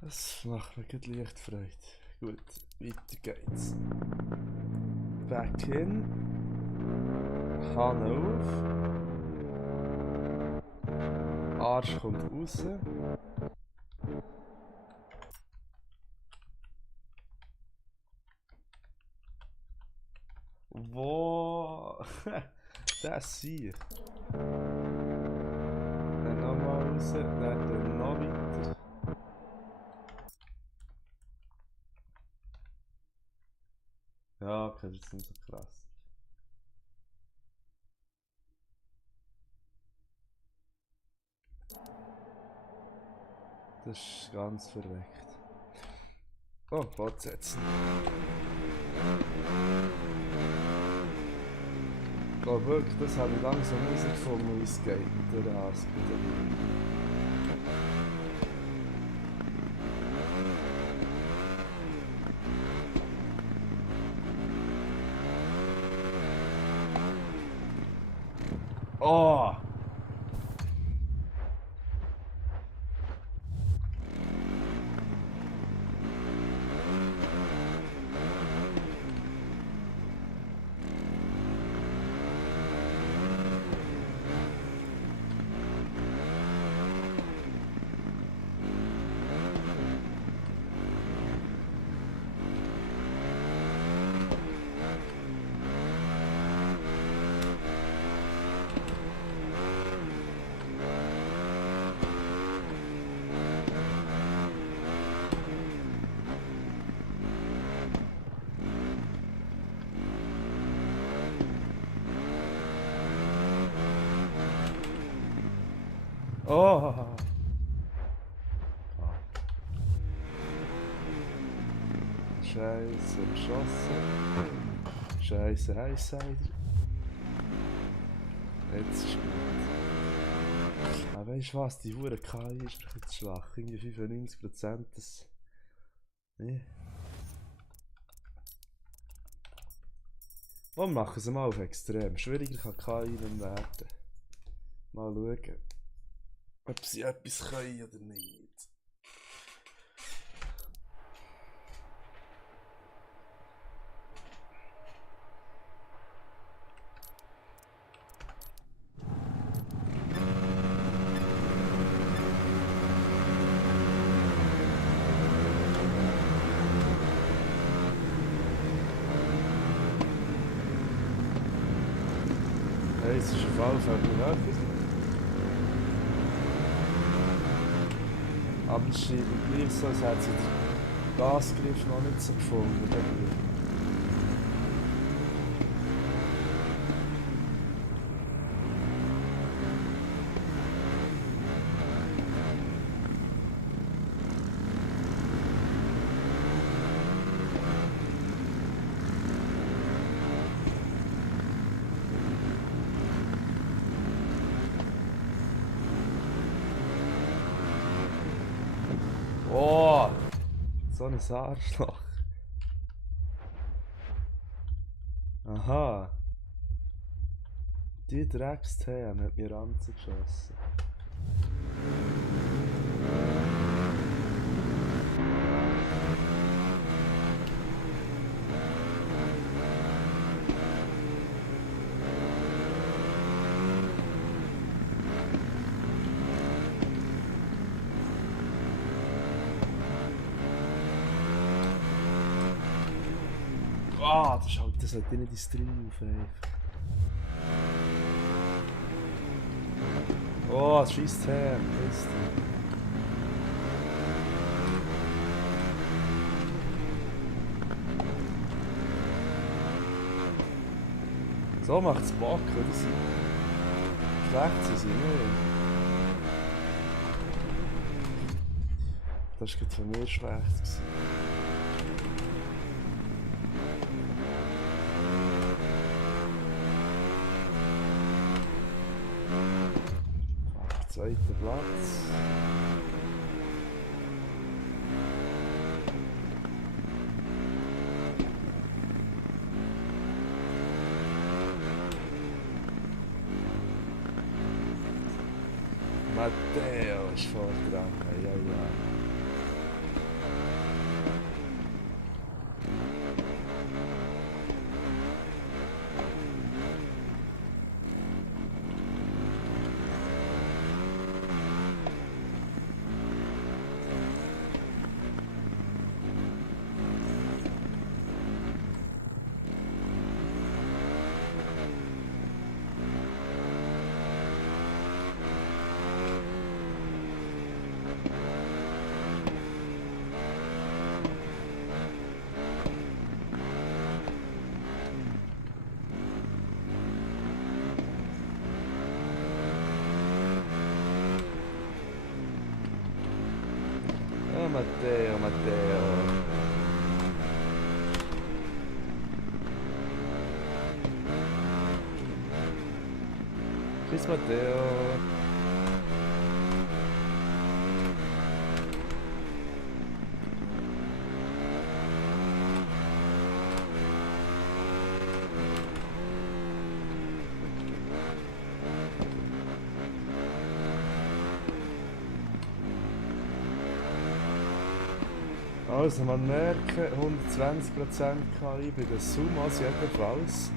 Das macht mir gut leicht Freude. Gut, weiter geht's. Back in. Hahn auf. Arsch kommt raus. Wo? Das hier. Dann nochmal raus, dann noch weiter. Ja, okay, das ist nicht so krass. Das ist ganz verreckt. Oh, fortsetzen. Oh, wirklich, das habe ich langsam herausgefunden, wie es geht mit der Ask. Oh! Oh! Scheiße, geschossen. Scheiße, Highsider. Jetzt ist gut. Aber weißt du was, die Hure KI ist doch jetzt schwach. Irgendwie 95%. Das. Nee. Warum machen sie mal auf extrem? Schwieriger kann KI nicht werden. Mal schauen, ob sie etwas können oder nicht. Hey, es ist auf alle Fälle nervig. Aber es scheint mir gleich so, als hätte sie den Gasgriff noch nicht so gefunden. Oh! So ein Arschloch. Aha. Die Drecksthem hat mir angeschossen. Ah, das sollte nicht ins Stream aufheben. Oh, es schießt her. So macht es Bock, oder? Schlecht sind sie nicht. Das war gerade von mir schlecht. Zweiter Platz. Matteo ist vor dran. Ja, ja. Matteo, Matteo. Tschüss, Matteo. Also man merkt 120% KI bei den Sumas jedenfalls.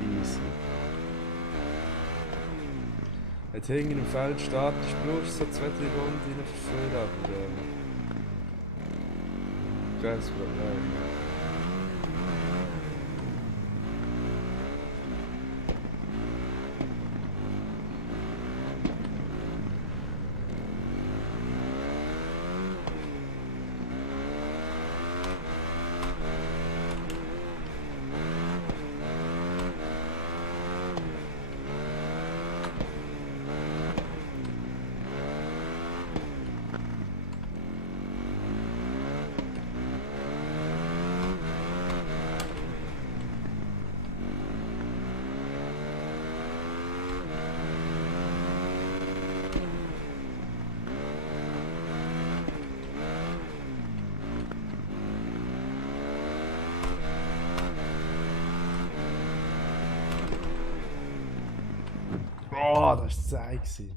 Easy. Wenn du hinten im Feld startest, brauchst du so 2-3 Runden für aber kein Problem. Oh, das war zäh.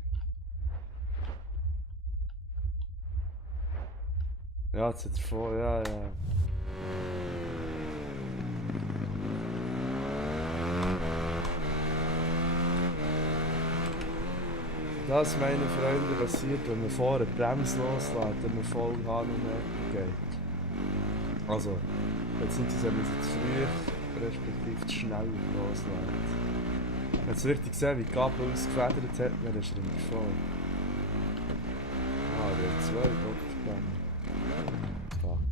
Ja, jetzt hat er vor, ja. Das, meine Freunde, passiert, wenn man vorne die Bremse loslässt, wenn man voll Hahn und geht. Also, jetzt sind sie zu früh, respektive zu schnell loslässt. Wenn du richtig gesehen, wie die Gabel ausgefedert hat, dann ist er immer voll. Ah, der hat 2 Kopfspann. Fuck.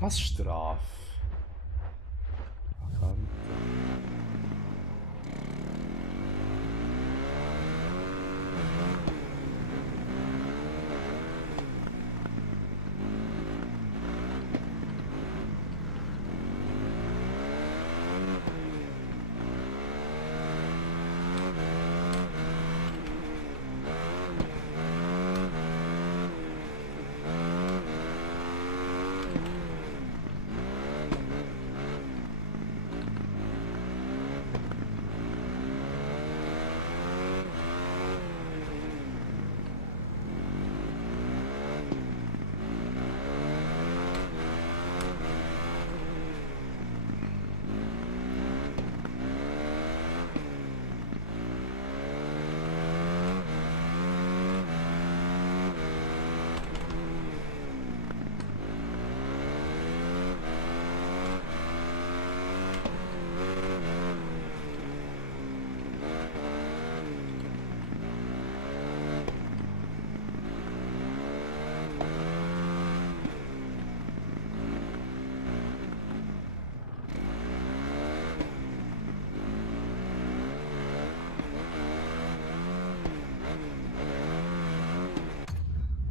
Was Strafe? Erkannt.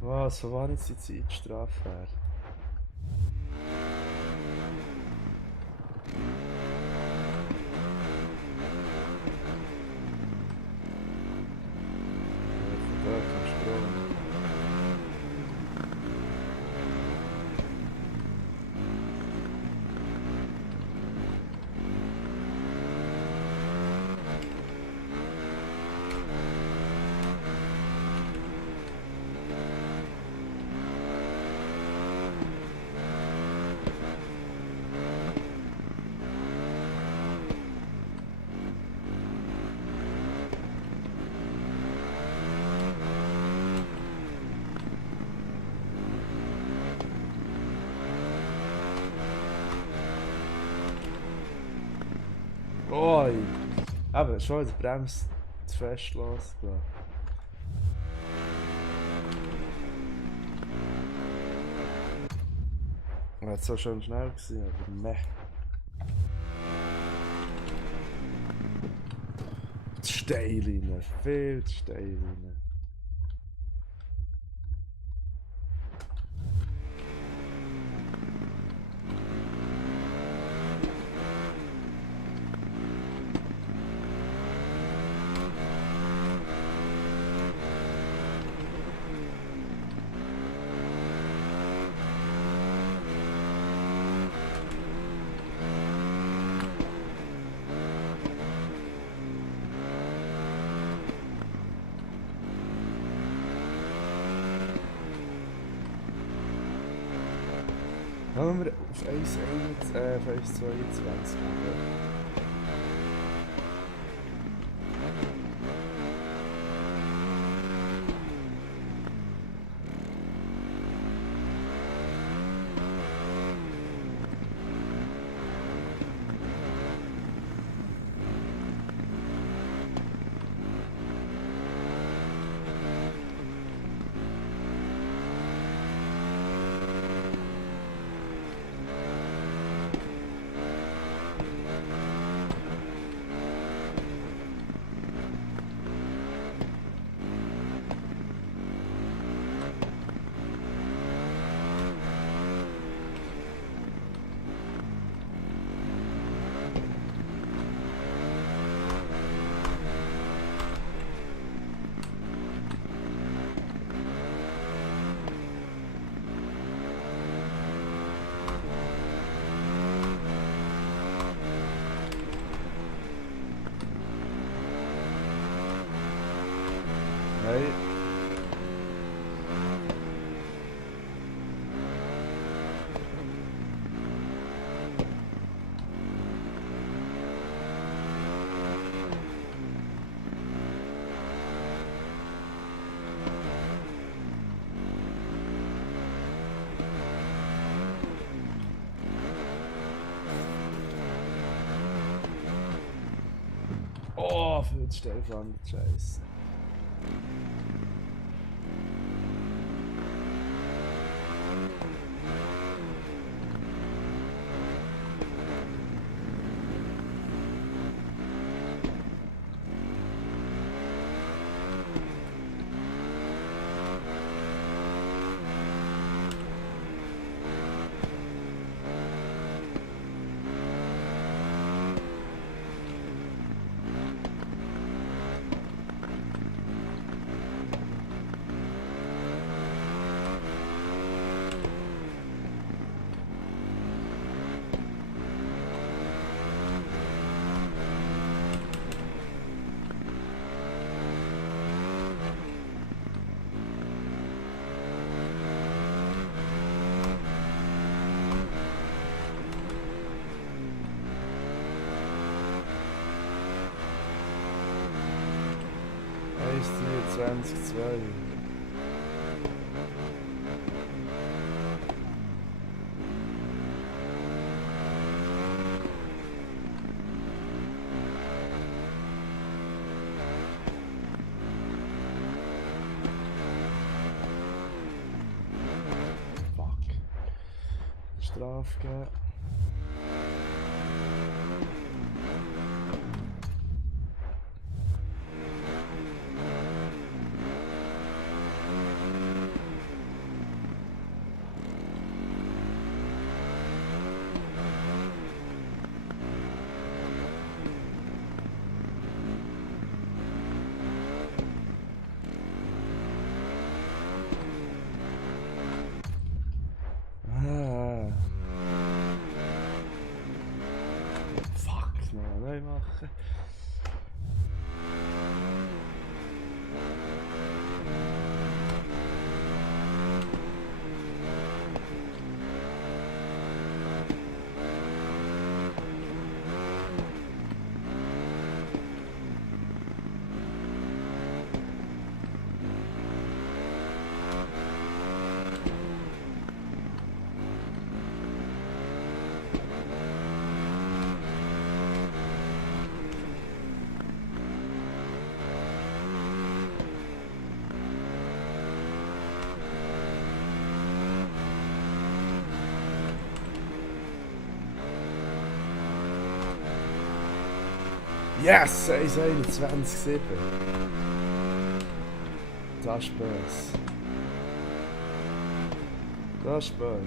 Was, wo war jetzt die Zeitstrafe? Von dort am Sprung. Oi! Aber schon die Bremse zu fest losgelassen. War so schön schnell gewesen, aber meh. zu steil rein, viel zu steil rein. Haben wir auf 1,22 gehen? Hey. Oh, viel zu steil fahren, Scheiße. Ist die 20,2. Fuck. Strafe geben. Fuck, noch neu machen. Yes! 1,21,7. Das ist böse. Das ist böse.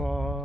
Fuck.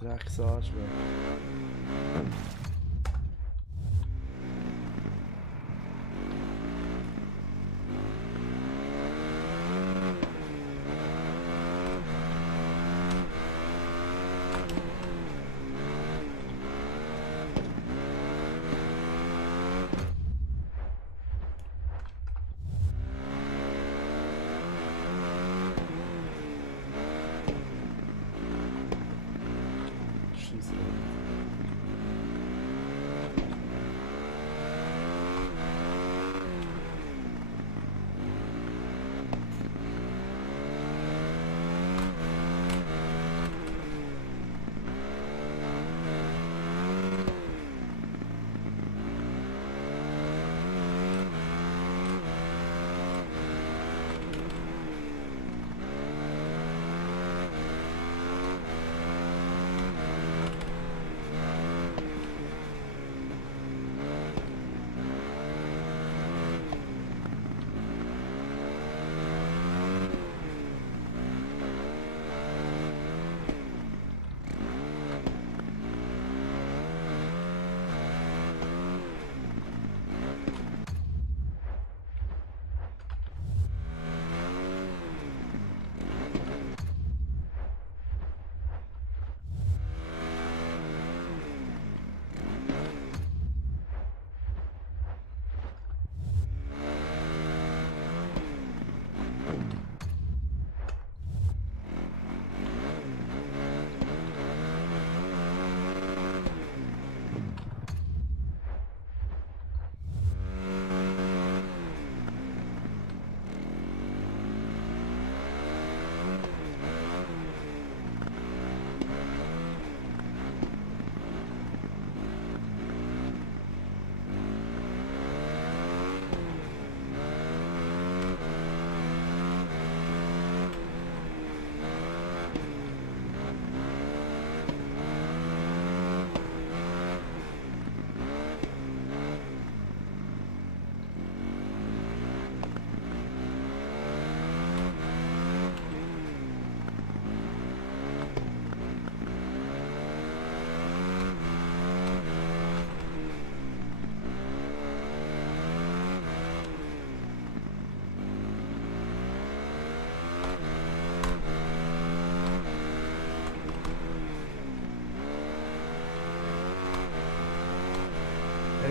Drecksarschloch.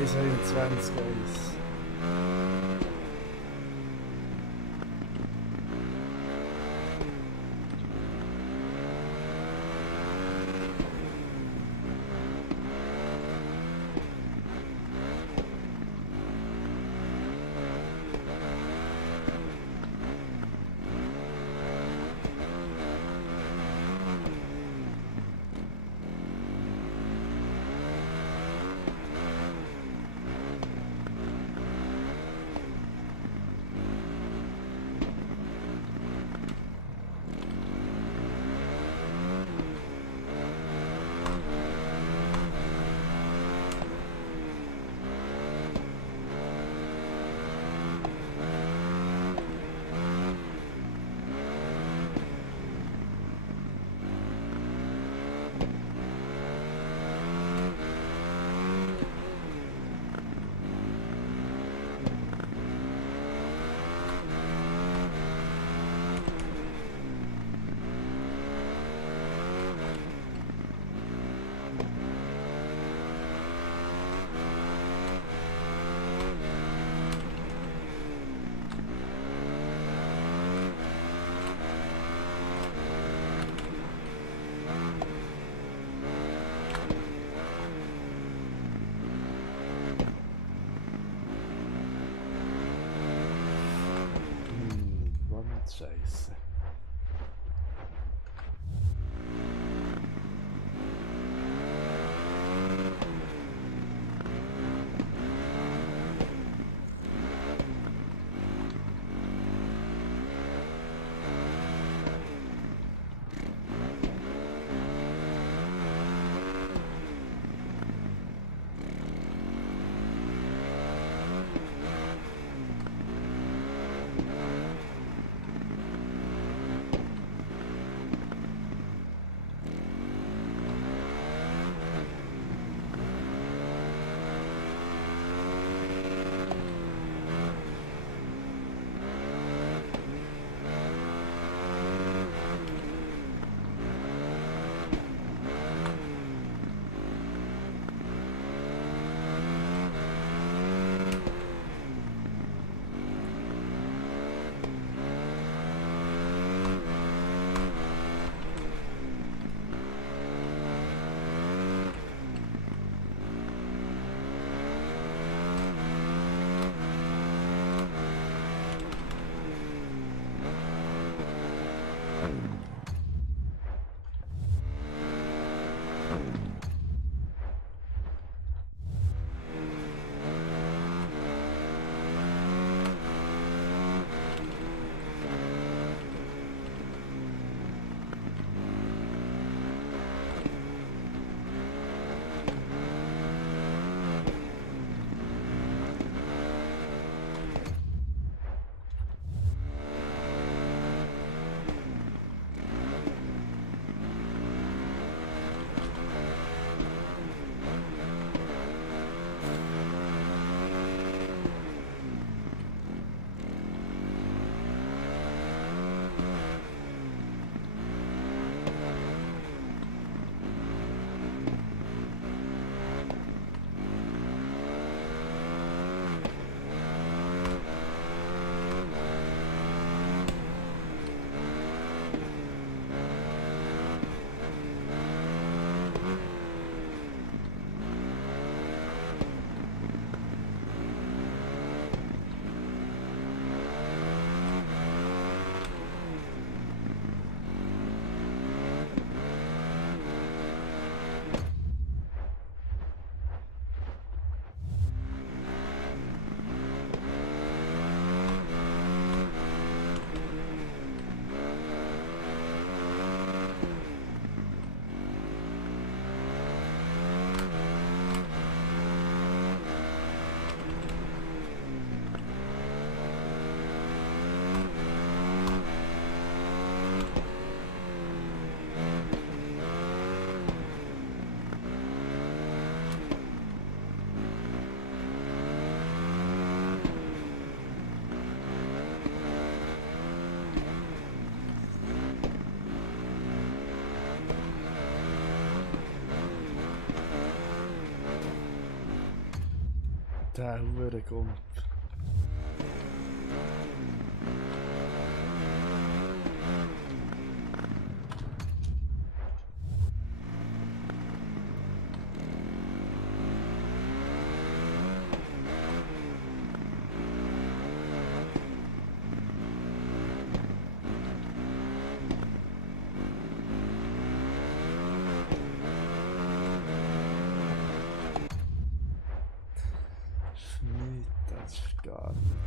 1,21 1. Scheiße. Der Hurengumpf. Nicht, das ist gar nicht.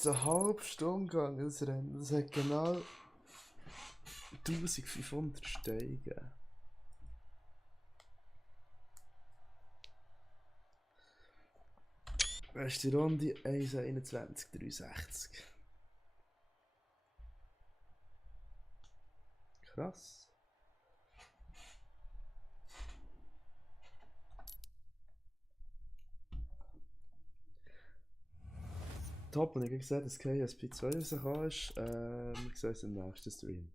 jetzt eine halbe Stunde gegangen, das Rennen. Das hat genau 1500 Steine. Erste Runde 1,21,63. Krass. Top, und ich habe gesehen, dass KSP 2 rausgekommen ist. Wir sehen uns im nächsten Stream.